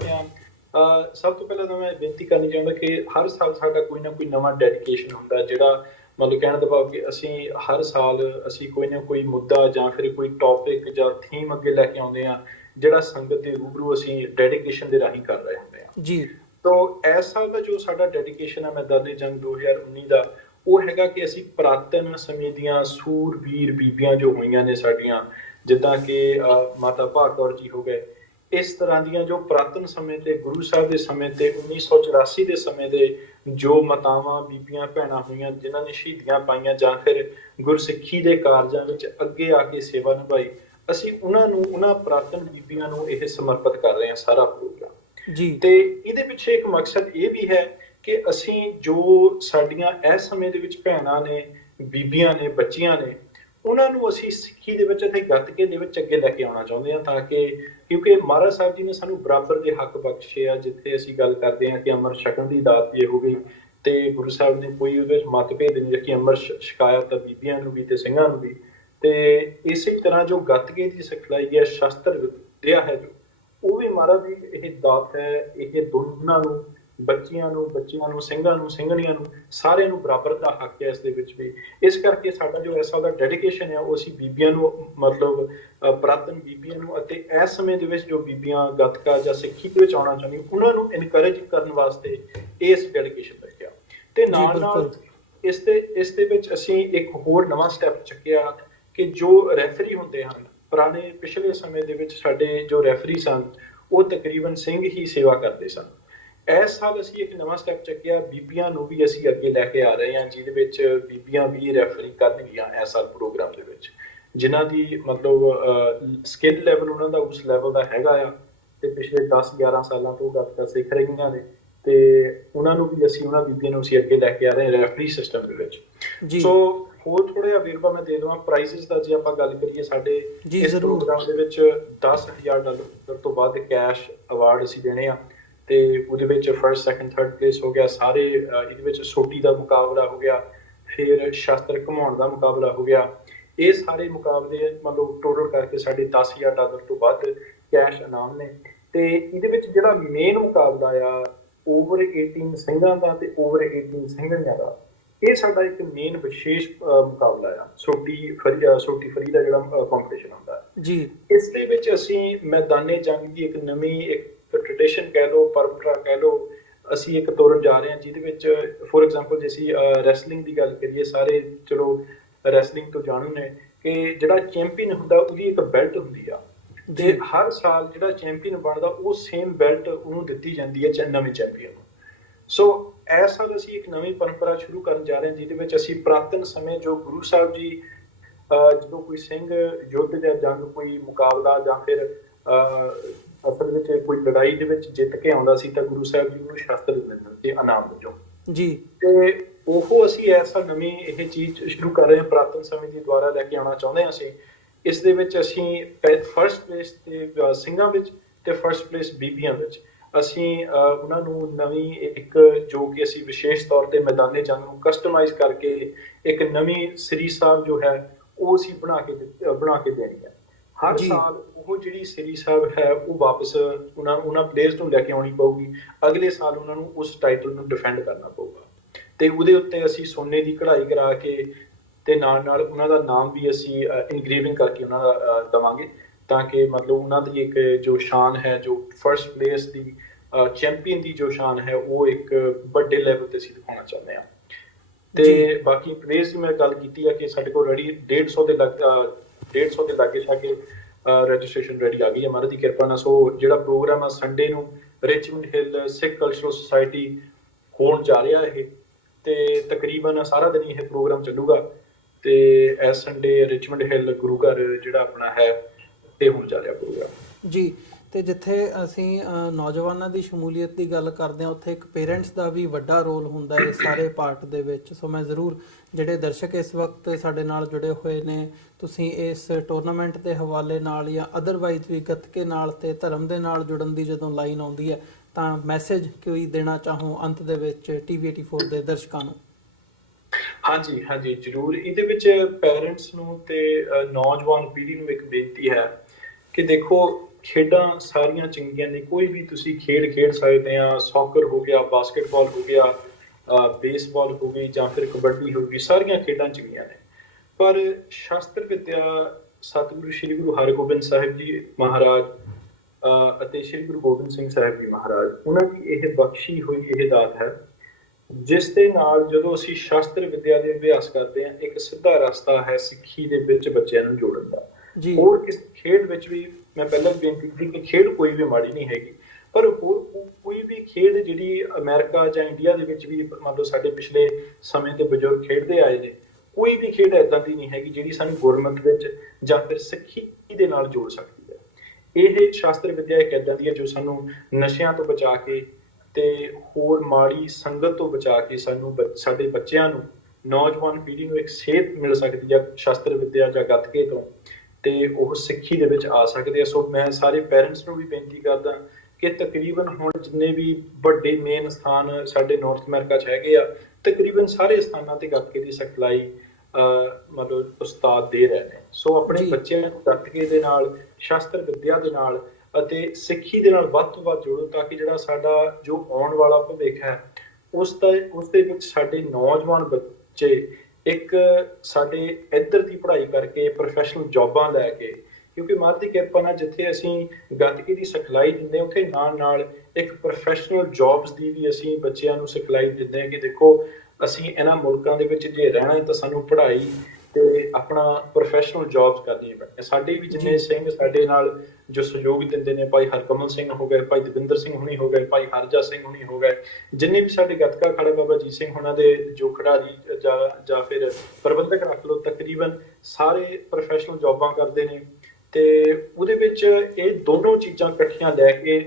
ਆ, ਸਭ ਤੋਂ ਪਹਿਲਾਂ ਤਾਂ ਮੈਂ ਬੇਨਤੀ ਕਰਨੀ ਚਾਹੁੰਦਾ ਕਿ ਹਰ ਸਾਲ ਸਾਡਾ ਕੋਈ ਨਾ ਕੋਈ ਨਵਾਂ ਡੈਡੀਕੇਸ਼ਨ ਹੁੰਦਾ, ਜਿਹੜਾ ਮਤਲਬ ਕਹਿਣ ਦਾ ਭਾਵ ਕਿ ਅਸੀਂ ਹਰ ਸਾਲ ਅਸੀਂ ਕੋਈ ਨਾ ਕੋਈ ਮੁੱਦਾ ਜਾਂ ਫਿਰ ਕੋਈ ਟੌਪਿਕ ਜਾਂ ਥੀਮ ਅੱਗੇ ਲੈ ਕੇ ਆਉਂਦੇ ਆ, ਜਿਹੜਾ ਸੰਗਤ ਦੇ ਰੂਬਰੂ ਅਸੀਂ ਡੈਡੀਕੇਸ਼ਨ ਦੇ ਰਾਹੀਂ ਕਰ ਰਹੇ ਹੁੰਦੇ ਆ। ਜੀ ਤੋ ਇਸ ਸਾਲ ਦਾ ਜੋ ਸਾਡਾ ਡੈਡੀਕੇਸ਼ਨ ਹੈ ਮੈਦਾਨੇ ਜੰਗ 2019 ਦਾ, ਉਹ ਹੈਗਾ ਕਿ ਅਸੀਂ ਪੁਰਾਤਨ ਸਮੇਂ ਦੀਆਂ ਸੂਰਬੀਰ ਬੀਬੀਆਂ ਜੋ ਹੋਈਆਂ ਨੇ ਸਾਡੀਆਂ, ਜਿੱਦਾਂ ਕਿ ਮਾਤਾ ਭਾਗ ਕੌਰ ਜੀ ਹੋ ਗਏ, ਇਸ ਤਰ੍ਹਾਂ ਦੀਆਂ ਜੋ ਪੁਰਾਤਨ ਸਮੇਂ ਤੇ ਗੁਰੂ ਸਾਹਿਬ ਦੇ ਸਮੇਂ ਤੇ 1984 ਦੇ ਸਮੇਂ ਦੇ ਜੋ ਮਾਤਾਵਾਂ ਬੀਬੀਆਂ ਭੈਣਾਂ ਹੋਈਆਂ ਜਿਨ੍ਹਾਂ ਨੇ ਸ਼ਹੀਦੀਆਂ ਪਾਈਆਂ ਜਾਂ ਫਿਰ ਗੁਰਸਿੱਖੀ ਦੇ ਕਾਰਜਾਂ ਵਿੱਚ ਅੱਗੇ ਆ ਕੇ ਸੇਵਾ ਨਿਭਾਈ, ਅਸੀਂ ਉਹਨਾਂ ਪੁਰਾਤਨ ਬੀਬੀਆਂ ਨੂੰ ਇਹ ਸਮਰਪਿਤ ਕਰ ਰਹੇ ਹਾਂ ਸਾਰਾ ਪ੍ਰੋਗਰਾਮ ਜੀ। ਤੇ ਇਹਦੇ ਪਿੱਛੇ ਇੱਕ ਮਕਸਦ ਇਹ ਵੀ ਹੈ ਕਿ ਅਸੀਂ ਜੋ ਸਾਡੀਆਂ ਇਸ ਸਮੇਂ ਦੇ ਵਿੱਚ ਭੈਣਾਂ ਨੇ, ਬੀਬੀਆਂ ਨੇ, ਬੱਚੀਆਂ ਨੇ, ਉਹਨਾਂ ਨੂੰ ਅਸੀਂ ਸਿੱਖੀ ਦੇ ਵਿੱਚ ਅਤੇ ਗੱਤਕੇ ਦੇ ਵਿੱਚ ਅੱਗੇ ਲੈ ਕੇ ਆਉਣਾ ਚਾਹੁੰਦੇ ਹਾਂ, ਤਾਂ ਕਿ ਕਿਉਂਕਿ ਮਹਾਰਾਜ ਸਾਹਿਬ ਜੀ ਨੇ ਸਾਨੂੰ ਬਰਾਬਰ ਦੇ ਹੱਕ ਬਖਸ਼ੇ ਆ। ਜਿੱਥੇ ਅਸੀਂ ਗੱਲ ਕਰਦੇ ਹਾਂ ਕਿ ਅੰਮ੍ਰਿਤ ਛਕਣ ਦੀ ਦਾਤ ਜੇ ਹੋ ਗਈ ਤੇ ਗੁਰੂ ਸਾਹਿਬ ਨੇ ਕੋਈ ਉਹਦੇ ਵਿੱਚ ਮਤਭੇਦ ਨਹੀਂ ਰੱਖੀ, ਅੰਮ੍ਰਿਤ ਛਕਾਇਆ ਤਾਂ ਬੀਬੀਆਂ ਨੂੰ ਵੀ ਤੇ ਸਿੰਘਾਂ ਨੂੰ ਵੀ। ਤੇ ਇਸੇ ਤਰ੍ਹਾਂ ਜੋ ਗੱਤਕੇ ਦੀ ਸਿਖਲਾਈ ਹੈ, ਸ਼ਸਤਰ ਵਿਦਿਆ ਹੈ, ਜੋ ਉਹ ਵੀ ਮਹਾਰਾਜ ਦੀ ਇਹ ਦਾਤ ਹੈ। ਇਹ ਦੋਨਾਂ ਨੂੰ, ਬੱਚਿਆਂ ਨੂੰ, ਸਿੰਘਾਂ ਨੂੰ, ਸਿੰਘਣੀਆਂ ਨੂੰ, ਸਾਰਿਆਂ ਨੂੰ ਬਰਾਬਰ ਦਾ ਹੱਕ ਹੈ ਇਸ ਦੇ ਵਿੱਚ ਵੀ। ਇਸ ਕਰਕੇ ਸਾਡਾ ਜੋ ਇਸ ਸਾਲ ਦਾ ਡੈਡੀਕੇਸ਼ਨ ਹੈ ਉਹ ਅਸੀਂ ਬੀਬੀਆਂ ਨੂੰ, ਮਤਲਬ ਪੁਰਾਤਨ ਬੀਬੀਆਂ ਨੂੰ ਅਤੇ ਇਸ ਸਮੇਂ ਦੇ ਵਿੱਚ ਜੋ ਬੀਬੀਆਂ ਗੱਤਕਾ ਜਾਂ ਸਿੱਖੀ ਦੇ ਵਿੱਚ ਆਉਣਾ ਚਾਹੁੰਦੀਆਂ ਉਹਨਾਂ ਨੂੰ ਇਨਕਰੇਜ ਕਰਨ ਵਾਸਤੇ ਇਸ ਡੈਡੀਕੇਸ਼ਨ ਰੱਖਿਆ। ਤੇ ਨਾਲ ਇਸ ਦੇ ਵਿੱਚ ਅਸੀਂ ਇੱਕ ਹੋਰ ਨਵਾਂ ਸਟੈਪ ਚੱਕਿਆ ਕਿ ਜੋ ਰੈਫਰੀ ਹੁੰਦੇ ਹਨ, ਪੁਰਾਣੇ ਪਿਛਲੇ ਸਮੇਂ ਦੇ ਵਿੱਚ ਸਾਡੇ ਜੋ ਰੈਫਰੀ ਸਨ ਉਹ ਤਕਰੀਬਨ ਸਿੰਘ ਹੀ ਸੇਵਾ ਕਰਦੇ ਸਨ। ਇਸ ਸਾਲ ਅਸੀਂ ਇੱਕ ਨਵਾਂ ਸਟੈਪ ਚੱਕਿਆ, ਬੀਬੀਆਂ ਨੂੰ ਵੀ ਅਸੀਂ ਅੱਗੇ ਲੈ ਕੇ ਆ ਰਹੇ ਹਾਂ, ਜਿਹਦੇ ਵਿੱਚ ਬੀਬੀਆਂ ਵੀ ਰੈਫਰੀ ਕਰਨਗੀਆਂ ਇਸ ਸਾਲ ਪ੍ਰੋਗਰਾਮ ਦੇ ਵਿੱਚ, ਜਿਨ੍ਹਾਂ ਦੀ ਮਤਲਬ ਸਕਿੱਲ ਲੈਵਲ ਉਹਨਾਂ ਦਾ ਉਸ ਲੈਵਲ ਦਾ ਹੈਗਾ ਆ ਤੇ ਪਿਛਲੇ 10-11 ਸਾਲਾਂ ਤੋਂ ਗੱਤਕਾ ਸਿੱਖ ਰਹੀਆਂ ਨੇ, ਤੇ ਉਹਨਾਂ ਨੂੰ ਵੀ ਉਹਨਾਂ ਬੀਬੀਆਂ ਨੂੰ ਅਸੀਂ ਅੱਗੇ ਲੈ ਕੇ ਆ ਰਹੇ ਹਾਂ ਰੈਫਰੀ ਸਿਸਟਮ ਦੇ ਵਿੱਚ। ਸੋ ਹੋਰ ਥੋੜਾ ਜਿਹਾ ਵੇਰਵਾ ਮੈਂ ਦੇ ਦੇਵਾਂ ਪ੍ਰਾਈਜ਼ਸ ਦਾ। ਜੇ ਆਪਾਂ ਗੱਲ ਕਰੀਏ, ਸਾਡੇ ਇਸ ਪ੍ਰੋਗਰਾਮ ਦੇ ਵਿੱਚ $10,000 ਤੋਂ ਵੱਧ ਕੈਸ਼ ਅਵਾਰਡ ਅਸੀਂ ਦੇਣੇ ਆ, ਤੇ ਉਹਦੇ ਵਿੱਚ ਫਰਸਟ, ਸੈਕੰਡ, ਥਰਡ ਪਲੇਸ ਹੋ ਗਿਆ। ਸਾਰੇ ਇਹਦੇ ਵਿੱਚ ਸੋਟੀ ਦਾ ਮੁਕਾਬਲਾ ਹੋ ਗਿਆ, ਫਿਰ ਸ਼ਸਤਰ ਘੁਮਾਉਣ ਦਾ ਮੁਕਾਬਲਾ ਹੋ ਗਿਆ। ਇਹ ਸਾਰੇ ਮੁਕਾਬਲੇ ਮਤਲਬ ਟੋਟਲ ਕਰਕੇ ਸਾਡੇ $10,000 ਤੋਂ ਵੱਧ ਕੈਸ਼ ਇਨਾਮ ਨੇ। ਤੇ ਇਹਦੇ ਵਿੱਚ ਜਿਹੜਾ ਮੇਨ ਮੁਕਾਬਲਾ ਆ ਓਵਰ 18 ਸਿੰਘਾਂ ਦਾ ਤੇ ਓਵਰ 18 ਸਿੰਘਣੀਆਂ ਦਾ। ਇਹ ਸਾਡਾ ਇੱਕ ਮੇਨ ਵਿਸ਼ੇਸ਼ ਮੁਕਾਬਲਾ ਆ, ਸੋਟੀ ਫਰੀ ਦਾ ਜਿਹੜਾ ਕੰਪੀਟੀਸ਼ਨ ਹੁੰਦਾ ਹੈ। ਜੀ ਇਸ ਦੇ ਵਿੱਚ ਅਸੀਂ ਮੈਦਾਨੇ ਜੰਗ ਦੀ ਇੱਕ ਨਵੀਂ ਇੱਕ ਟ੍ਰੈਡੀਸ਼ਨ ਕਹਿ ਲਓ, ਪਰੰਪਰਾ ਕਹਿ ਲਓ, ਅਸੀਂ ਇੱਕ ਤੋਰਨ ਜਾ ਰਹੇ ਹਾਂ, ਜਿਹਦੇ ਵਿੱਚ ਫੋਰ ਐਗਜ਼ਾਮਪਲ ਜੇ ਅਸੀਂ ਰੈਸਲਿੰਗ ਦੀ ਗੱਲ ਕਰੀਏ, ਸਾਰੇ ਚਲੋ ਰੈਸਲਿੰਗ ਤੋਂ ਜਾਣੂ ਨੇ ਕਿ ਜਿਹੜਾ ਚੈਂਪੀਅਨ ਹੁੰਦਾ ਉਹਦੀ ਇੱਕ ਬੈਲਟ ਹੁੰਦੀ ਆ, ਤੇ ਹਰ ਸਾਲ ਜਿਹੜਾ ਚੈਂਪੀਅਨ ਬਣਦਾ ਉਹ ਸੇਮ ਬੈਲਟ ਉਹਨੂੰ ਦਿੱਤੀ ਜਾਂਦੀ ਹੈ ਨਵੇਂ ਚੈਂਪੀਅਨ ਨੂੰ। ਸੋ ਇਸ ਸਾਲ ਅਸੀਂ ਇੱਕ ਨਵੀਂ ਪਰੰਪਰਾ ਸ਼ੁਰੂ ਕਰਨ ਜਾ ਰਹੇ ਹਾਂ, ਜਿਹਦੇ ਵਿੱਚ ਅਸੀਂ ਪੁਰਾਤਨ ਸਮੇਂ ਜੋ ਗੁਰੂ ਸਾਹਿਬ ਜੀ ਜਦੋਂ ਕੋਈ ਸਿੰਘ ਯੁੱਧ ਜਾਂ ਜੰਗ, ਕੋਈ ਮੁਕਾਬਲਾ ਜਾਂ ਫਿਰ ਅਸਲ ਵਿੱਚ ਕੋਈ ਲੜਾਈ ਦੇ ਵਿੱਚ ਜਿੱਤ ਕੇ ਆਉਂਦਾ ਸੀ ਤਾਂ ਗੁਰੂ ਸਾਹਿਬ ਜੀ ਉਹਨੂੰ ਸ਼ਸਤਰ ਦਿੰਦੇ ਸੀ ਇਨਾਮ ਵਜੋਂ ਜੀ। ਤੇ ਉਹ ਅਸੀਂ ਐਸਾ ਨਵੀਂ ਇਹ ਚੀਜ਼ ਸ਼ੁਰੂ ਕਰ ਰਹੇ ਹਾਂ, ਪੁਰਾਤਨ ਸਮੇਂ ਦੀ ਦੁਆਰਾ ਲੈ ਕੇ ਆਉਣਾ ਚਾਹੁੰਦੇ ਹਾਂ ਅਸੀਂ। ਇਸ ਦੇ ਵਿੱਚ ਅਸੀਂ ਫਰਸਟ ਪਲੇਸ ਤੇ ਸਿੰਘਾਂ ਵਿੱਚ ਤੇ ਫਰਸਟ ਪਲੇਸ ਬੀਬੀਆਂ ਵਿੱਚ ਅਸੀਂ ਉਹਨਾਂ ਨੂੰ ਨਵੀਂ ਇੱਕ ਜੋ ਕਿ ਅਸੀਂ ਵਿਸ਼ੇਸ਼ ਤੌਰ ਤੇ ਮੈਦਾਨੇ ਜੰਗ ਨੂੰ ਕਸਟਮਾਈਜ਼ ਕਰਕੇ ਇੱਕ ਨਵੀਂ ਸ੍ਰੀ ਸਾਹਿਬ ਜੋ ਹੈ ਉਹ ਅਸੀਂ ਬਣਾ ਕੇ ਦੇਣੀ ਹੈ। ਹਰ ਸਾਲ ਉਹ ਜਿਹੜੀ ਸ੍ਰੀ ਸਾਹਿਬ ਹੈ ਉਹ ਵਾਪਸ ਉਹਨਾਂ ਪਲੇਅਰਸ ਨੂੰ ਲੈ ਕੇ ਆਉਣੀ ਪਊਗੀ। ਅਗਲੇ ਸਾਲ ਉਹਨਾਂ ਨੂੰ ਉਸ ਟਾਈਟਲ ਨੂੰ ਡਿਫੈਂਡ ਕਰਨਾ ਪਊਗਾ ਤੇ ਉਹਦੇ ਉੱਤੇ ਅਸੀਂ ਸੋਨੇ ਦੀ ਕਢਾਈ ਕਰਾ ਕੇ ਤੇ ਨਾਲ ਨਾਲ ਉਹਨਾਂ ਦਾ ਨਾਮ ਵੀ ਅਸੀਂ ਇਨਗ੍ਰੇਵਿੰਗ ਕਰਕੇ ਉਹਨਾਂ ਦਾ ਦੇਵਾਂਗੇ, ਤਾਂ ਕਿ ਮਤਲਬ ਉਹਨਾਂ ਦੀ ਇੱਕ ਜੋ ਸ਼ਾਨ ਹੈ, ਜੋ ਫਰਸਟ ਪਲੇਸ ਦੀ ਚੈਂਪੀਅਨ ਦੀ ਜੋ ਸ਼ਾਨ ਹੈ, ਉਹ ਇੱਕ ਵੱਡੇ ਲੈਵਲ ਤੇ ਅਸੀਂ ਦਿਖਾਉਣਾ ਚਾਹੁੰਦੇ ਹਾਂ। ਤੇ ਬਾਕੀ ਪਲੇਸ ਦੀ ਮੈਂ ਗੱਲ ਕੀਤੀ ਹੈ ਕਿ ਸਾਡੇ ਕੋਲ ਰੈਡੀ 150 ਦੇ ਲਾਗੇ ਛਾਗੇ ਰਜਿਸਟ੍ਰੇਸ਼ਨ ਰੈਡੀ ਆ ਗਈ ਹੈ ਮਹਾਰਾਜ ਦੀ ਕਿਰਪਾ ਨਾਲ। ਸੋ ਜਿਹੜਾ ਪ੍ਰੋਗਰਾਮ ਆ ਸੰਡੇ ਨੂੰ ਰਿਚਮੰਡ ਹਿੱਲ ਸਿੱਖ ਕਲਚਰਲ ਸੁਸਾਇਟੀ ਹੋਣ ਜਾ ਰਿਹਾ ਇਹ, ਤੇ ਤਕਰੀਬਨ ਸਾਰਾ ਦਿਨ ਇਹ ਪ੍ਰੋਗਰਾਮ ਚੱਲੂਗਾ। ਤੇ ਇਸ ਸੰਡੇ ਰਿਚਮੰਡ ਹਿੱਲ ਗੁਰੂ ਘਰ ਜਿਹੜਾ ਆਪਣਾ ਹੈ ਤੇ ਹੋਣ ਜਾ ਰਿਹਾ ਪ੍ਰੋਗਰਾਮ ਜੀ। ਤੇ ਜਿੱਥੇ ਅਸੀਂ ਨੌਜਵਾਨਾਂ ਦੀ ਸ਼ਮੂਲੀਅਤ ਦੀ ਗੱਲ ਕਰਦੇ ਹਾਂ, ਉੱਥੇ ਇੱਕ ਪੇਰੈਂਟਸ ਦਾ ਵੀ ਵੱਡਾ ਰੋਲ ਹੁੰਦਾ ਹੈ ਸਾਰੇ ਪਾਰਟ ਦੇ ਵਿੱਚ। ਸੋ ਮੈਂ ਜ਼ਰੂਰ ਜਿਹੜੇ ਦਰਸ਼ਕ ਇਸ ਵਕਤ ਸਾਡੇ ਨਾਲ ਜੁੜੇ ਹੋਏ ਨੇ, ਤੁਸੀਂ ਇਸ ਟੂਰਨਾਮੈਂਟ ਦੇ ਹਵਾਲੇ ਨਾਲ ਜਾਂ ਅਦਰਵਾਈਜ਼ ਵੀ ਗੱਤਕੇ ਨਾਲ ਤੇ ਧਰਮ ਦੇ ਨਾਲ ਜੁੜਨ ਦੀ ਜਦੋਂ ਲਾਈਨ ਆਉਂਦੀ ਹੈ ਤਾਂ ਮੈਸੇਜ ਕੋਈ ਦੇਣਾ ਚਾਹੋ ਅੰਤ ਦੇ ਵਿੱਚ TV84 ਦੇ ਦਰਸ਼ਕਾਂ ਨੂੰ? ਹਾਂਜੀ ਜ਼ਰੂਰ। ਇਹਦੇ ਵਿੱਚ ਪੇਰੈਂਟਸ ਨੂੰ ਤੇ ਨੌਜਵਾਨ ਪੀੜ੍ਹੀ ਨੂੰ ਇੱਕ ਬੇਨਤੀ ਹੈ ਕਿ ਦੇਖੋ, ਖੇਡਾਂ ਸਾਰੀਆਂ ਚੰਗੀਆਂ ਨੇ, ਕੋਈ ਵੀ ਤੁਸੀਂ ਖੇਡ ਸਕਦੇ ਆ। ਸੌਕਰ ਹੋ ਗਿਆ, ਬਾਸਕਟਬਾਲ ਹੋ ਗਿਆ, ਬੇਸਬਾਲ ਹੋ ਗਈ ਜਾਂ ਫਿਰ ਕਬੱਡੀ ਹੋ ਗਈ, ਸਾਰੀਆਂ ਖੇਡਾਂ ਚੰਗੀਆਂ ਨੇ। ਪਰ ਸ਼ਾਸਤਰ ਵਿੱਦਿਆ ਸਤਿਗੁਰੂ ਸ਼੍ਰੀ ਗੁਰੂ ਹਰਗੋਬਿੰਦ ਸਾਹਿਬ ਜੀ ਮਹਾਰਾਜ ਅਤੇ ਸ਼੍ਰੀ ਗੁਰੂ ਗੋਬਿੰਦ ਸਿੰਘ ਸਾਹਿਬ ਜੀ ਮਹਾਰਾਜ, ਉਹਨਾਂ ਦੀ ਇਹ ਬਖਸ਼ੀ ਹੋਈ ਇਹ ਦਾਤ ਹੈ, ਜਿਸ ਦੇ ਨਾਲ ਜਦੋਂ ਅਸੀਂ ਸ਼ਾਸਤਰ ਵਿੱਦਿਆ ਦੇ ਅਭਿਆਸ ਕਰਦੇ ਹਾਂ, ਇੱਕ ਸਿੱਧਾ ਰਸਤਾ ਹੈ ਸਿੱਖੀ ਦੇ ਵਿੱਚ ਬੱਚਿਆਂ ਨੂੰ ਜੋੜਨ ਦਾ। ਹੋਰ ਕਿਸ ਖੇਡ ਵਿੱਚ ਵੀ ਮੈਂ ਪਹਿਲਾਂ ਬੇਨਤੀ ਕੀਤੀ ਕਿ ਖੇਡ ਕੋਈ ਵੀ ਮਾੜੀ ਨਹੀਂ ਹੈਗੀ, ਪਰ ਹੋਰ ਕੋਈ ਵੀ ਖੇਡ ਜਿਹੜੀ ਅਮਰੀਕਾ ਜਾਂ ਇੰਡੀਆ ਦੇ ਵਿੱਚ ਵੀ ਮੰਨ ਲਓ ਸਾਡੇ ਪਿਛਲੇ ਸਮੇਂ ਤੇ ਬਜ਼ੁਰਗ ਖੇਡਦੇ ਆਏ ਨੇ, ਕੋਈ ਵੀ ਖੇਡ ਏਦਾਂ ਦੀ ਨਹੀਂ ਹੈਗੀ ਜਿਹੜੀ ਸਾਨੂੰ ਗੁਰਮਤਿ ਵਿੱਚ ਜਾਂ ਫਿਰ ਸਿੱਖੀ ਦੇ ਨਾਲ ਜੋੜ ਸਕਦੀ ਹੈ। ਇਹ ਸ਼ਾਸਤਰ ਵਿੱਦਿਆ ਇੱਕ ਏਦਾਂ ਦੀ ਹੈ ਜੋ ਸਾਨੂੰ ਨਸ਼ਿਆਂ ਤੋਂ ਬਚਾ ਕੇ ਤੇ ਹੋਰ ਮਾੜੀ ਸੰਗਤ ਤੋਂ ਬਚਾ ਕੇ ਸਾਨੂੰ ਸਾਡੇ ਬੱਚਿਆਂ ਨੂੰ, ਨੌਜਵਾਨ ਪੀੜ੍ਹੀ ਨੂੰ ਇੱਕ ਸੇਧ ਮਿਲ ਸਕਦੀ ਹੈ ਸ਼ਾਸਤਰ ਵਿੱਦਿਆ ਜਾਂ ਗੱਤਕੇ ਤੋਂ, ਤੇ ਉਹ ਸਿੱਖੀ ਦੇ ਵਿੱਚ ਆ ਸਕਦੇ ਆ। ਸੋ ਮੈਂ ਸਾਰੇ ਪੇਰੈਂਟਸ ਨੂੰ ਵੀ ਬੇਨਤੀ ਕਰਦਾ ਕਿ ਤਕਰੀਬਨ ਹੁਣ ਜਿੰਨੇ ਵੀ ਵੱਡੇ ਮੇਨ ਸਥਾਨ ਸਾਡੇ ਨਾਰਥ ਅਮਰੀਕਾ 'ਚ ਹੈਗੇ ਆ, ਤਕਰੀਬਨ ਸਾਰੇ ਸਥਾਨਾਂ ਤੇ ਗੱਤਕੇ ਦੀ ਸਿਖਲਾਈ ਮਤਲਬ ਉਸਤਾਦ ਦੇ ਰਹੇ ਨੇ। ਸੋ ਆਪਣੇ ਬੱਚਿਆਂ ਨੂੰ ਗੱਤਕੇ ਦੇ ਨਾਲ, ਸ਼ਾਸਤਰ ਵਿੱਦਿਆ ਦੇ ਨਾਲ ਅਤੇ ਸਿੱਖੀ ਦੇ ਨਾਲ ਵੱਧ ਤੋਂ ਵੱਧ ਜੋੜੋ, ਤਾਂ ਕਿ ਜਿਹੜਾ ਸਾਡਾ ਜੋ ਆਉਣ ਵਾਲਾ ਭਵਿੱਖ ਹੈ ਉਸ ਦੇ ਵਿੱਚ ਸਾਡੇ ਨੌਜਵਾਨ ਬੱਚੇ ਇੱਕ ਸਾਡੇ ਇੱਧਰ ਦੀ ਪੜ੍ਹਾਈ ਕਰਕੇ ਪ੍ਰੋਫੈਸ਼ਨਲ ਜੌਬਾਂ ਲੈ ਕੇ, ਕਿਉਂਕਿ ਮਹਾਰਾਜ ਦੀ ਕਿਰਪਾ ਨਾਲ ਜਿੱਥੇ ਅਸੀਂ ਗੱਤਕੇ ਦੀ ਸਿਖਲਾਈ ਦਿੰਦੇ ਹਾਂ ਉੱਥੇ ਨਾਲ ਨਾਲ ਇੱਕ ਪ੍ਰੋਫੈਸ਼ਨਲ ਜੌਬਸ ਦੀ ਵੀ ਅਸੀਂ ਬੱਚਿਆਂ ਨੂੰ ਸਿਖਲਾਈ ਦਿੰਦੇ ਹਾਂ ਕਿ ਦੇਖੋ, ਅਸੀਂ ਇਹਨਾਂ ਮੁਲਕਾਂ ਦੇ ਵਿੱਚ ਜੇ ਰਹਿਣਾ ਹੈ ਤਾਂ ਸਾਨੂੰ ਪੜ੍ਹਾਈ ਤੇ ਆਪਣਾ ਪ੍ਰੋਫੈਸ਼ਨਲ ਜੌਬਸ ਕਰਨੀਆਂ ਪੈਣੀਆਂ। ਸਾਡੇ ਵੀ ਜਿੰਨੇ ਸਿੰਘ ਸਾਡੇ ਨਾਲ ਜੋ ਸਹਿਯੋਗ ਦਿੰਦੇ ਨੇ, ਭਾਈ ਹਰਕਮਲ ਸਿੰਘ ਹੋ ਗਏ, ਭਾਈ ਦਵਿੰਦਰ ਸਿੰਘ ਹੁਣੀ ਹੋ ਗਏ, ਭਾਈ ਹਰਜਾ ਸਿੰਘ ਹੁਣੀ ਹੋ ਗਏ, ਜਿੰਨੇ ਵੀ ਸਾਡੇ ਗੱਤਕਾ ਅਖਾੜਾ ਬਾਬਾ ਅਜੀਤ ਸਿੰਘ ਹੁਣਾਂ ਦੇ ਜੋ ਖਿਡਾਰੀ ਜਾਂ ਫਿਰ ਪ੍ਰਬੰਧਕ ਰੱਖ ਲਓ, ਤਕਰੀਬਨ ਸਾਰੇ ਪ੍ਰੋਫੈਸ਼ਨਲ ਜੌਬਾਂ ਕਰਦੇ ਨੇ। ਤੇ ਉਹਦੇ ਵਿੱਚ ਇਹ ਦੋਨੋਂ ਚੀਜ਼ਾਂ ਇਕੱਠੀਆਂ ਲੈ ਕੇ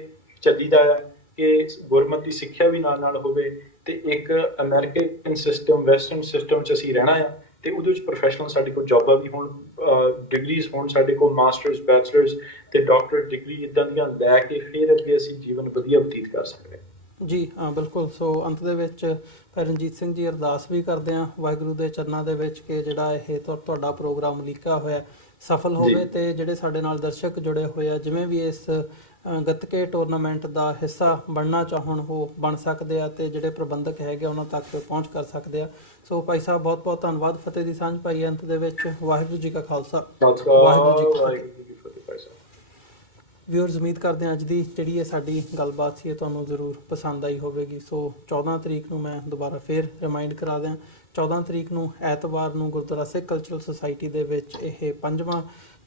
ਚੱਲੀਦਾ ਹੈ ਕਿ ਗੁਰਮਤਿ ਦੀ ਸਿੱਖਿਆ ਵੀ ਨਾਲ ਹੋਵੇ ਤੇ ਇੱਕ ਅਮਰੀਕਨ ਸਿਸਟਮ, ਵੈਸਟਰਨ ਸਿਸਟਮ 'ਚ ਅਸੀਂ ਰਹਿਣਾ ਆ, ਤੇ ਉਹਦੇ ਵਿੱਚ ਪ੍ਰੋਫੈਸ਼ਨਲ ਸਾਡੇ ਕੋਲ ਜੌਬਾਂ ਵੀ ਹੋਣ, ਡਿਗਰੀਜ਼ ਹੋਣ, ਸਾਡੇ ਕੋਲ ਮਾਸਟਰਸ, ਬੈਚਲਰਸ ਤੇ ਡਾਕਟਰੇਟ ਡਿਗਰੀ ਇੱਦਾਂ ਦੀਆਂ ਲੈ ਕੇ ਫਿਰ ਅੱਗੇ ਅਸੀਂ ਜੀਵਨ ਵਧੀਆ ਬਤੀਤ ਕਰ ਸਕਦੇ ਹਾਂ। ਜੀ ਬਿਲਕੁਲ। ਸੋ ਅੰਤ ਦੇ ਵਿੱਚ ਭਾਈ ਰਣਜੀਤ ਸਿੰਘ ਜੀ ਅਰਦਾਸ ਵੀ ਕਰਦੇ ਹਾਂ ਵਾਹਿਗੁਰੂ ਦੇ ਚਰਨਾਂ ਦੇ ਵਿੱਚ ਕਿ ਜਿਹੜਾ ਇਹ ਤੁਹਾਡਾ ਪ੍ਰੋਗਰਾਮ ਲਿਖਿਆ ਹੋਇਆ ਸਫਲ ਹੋਵੇ ਤੇ ਜਿਹੜੇ ਸਾਡੇ ਨਾਲ ਦਰਸ਼ਕ ਜੁੜੇ ਹੋਏ ਆ, ਜਿਵੇਂ ਵੀ ਇਸ ਗੱਤਕੇ ਟੂਰਨਾਮੈਂਟ ਦਾ ਹਿੱਸਾ ਬਣਨਾ ਚਾਹਣ ਉਹ ਬਣ ਸਕਦੇ ਆ ਤੇ ਜਿਹੜੇ ਪ੍ਰਬੰਧਕ ਹੈਗੇ ਉਹਨਾਂ ਤੱਕ ਪਹੁੰਚ ਕਰ ਸਕਦੇ ਆ। ਸੋ ਭਾਈ ਸਾਹਿਬ ਬਹੁਤ ਬਹੁਤ ਧੰਨਵਾਦ। ਫਤਿਹ ਦੀ ਸਾਂਝ ਭਾਈ ਅੰਤ ਦੇ ਵਿੱਚ। ਵਾਹਿਗੁਰੂ ਜੀ ਕਾ ਖਾਲਸਾ, ਵਾਹਿਗੁਰੂ ਜੀ ਕੀ ਫਤਿਹ। ਵਾਹਿਗੁਰੂ ਜੀ ਕੀ ਫਤਿਹ ਭਾਈ ਸਾਹਿਬ। ਵਿਊਅਰਸ, ਉਮੀਦ ਕਰਦੇ ਹਾਂ ਅੱਜ ਦੀ ਜਿਹੜੀ ਇਹ ਸਾਡੀ ਗੱਲਬਾਤ ਸੀ ਇਹ ਤੁਹਾਨੂੰ ਜ਼ਰੂਰ ਪਸੰਦ ਆਈ ਹੋਵੇਗੀ। ਸੋ 14 ਤਰੀਕ ਨੂੰ ਮੈਂ ਦੁਬਾਰਾ ਫੇਰ ਰਿਮਾਈਂਡ ਕਰਾ ਦਿਆਂ, 14 ਤਰੀਕ ਨੂੰ ਐਤਵਾਰ ਨੂੰ ਗੁਰਦੁਆਰਾ ਸਿੱਖ ਕਲਚਰਲ ਸੁਸਾਇਟੀ ਦੇ ਵਿੱਚ ਇਹ 5ਵਾਂ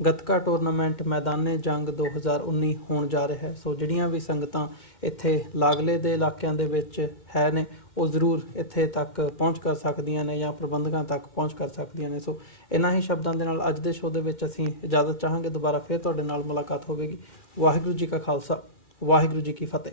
ਗੱਤਕਾ ਟੂਰਨਾਮੈਂਟ ਮੈਦਾਨੇ ਜੰਗ 2019 ਹੋਣ ਜਾ ਰਿਹਾ ਹੈ। ਸੋ ਜਿਹੜੀਆਂ ਵੀ ਸੰਗਤਾਂ ਇੱਥੇ ਲਾਗਲੇ ਦੇ ਇਲਾਕਿਆਂ ਦੇ ਵਿੱਚ ਹੈ ਨੇ ਉਹ ਜ਼ਰੂਰ ਇੱਥੇ ਤੱਕ ਪਹੁੰਚ ਕਰ ਸਕਦੀਆਂ ਨੇ ਜਾਂ ਪ੍ਰਬੰਧਕਾਂ ਤੱਕ ਪਹੁੰਚ ਕਰ ਸਕਦੀਆਂ ਨੇ। ਸੋ ਇਹਨਾਂ ਹੀ ਸ਼ਬਦਾਂ ਦੇ ਨਾਲ ਅੱਜ ਦੇ ਸ਼ੋਅ ਦੇ ਵਿੱਚ ਅਸੀਂ ਇਜਾਜ਼ਤ ਚਾਹਾਂਗੇ। ਦੁਬਾਰਾ ਫਿਰ ਤੁਹਾਡੇ ਨਾਲ ਮੁਲਾਕਾਤ ਹੋਵੇਗੀ। ਵਾਹਿਗੁਰੂ ਜੀ ਕਾ ਖਾਲਸਾ, ਵਾਹਿਗੁਰੂ ਜੀ ਕੀ ਫਤਿਹ।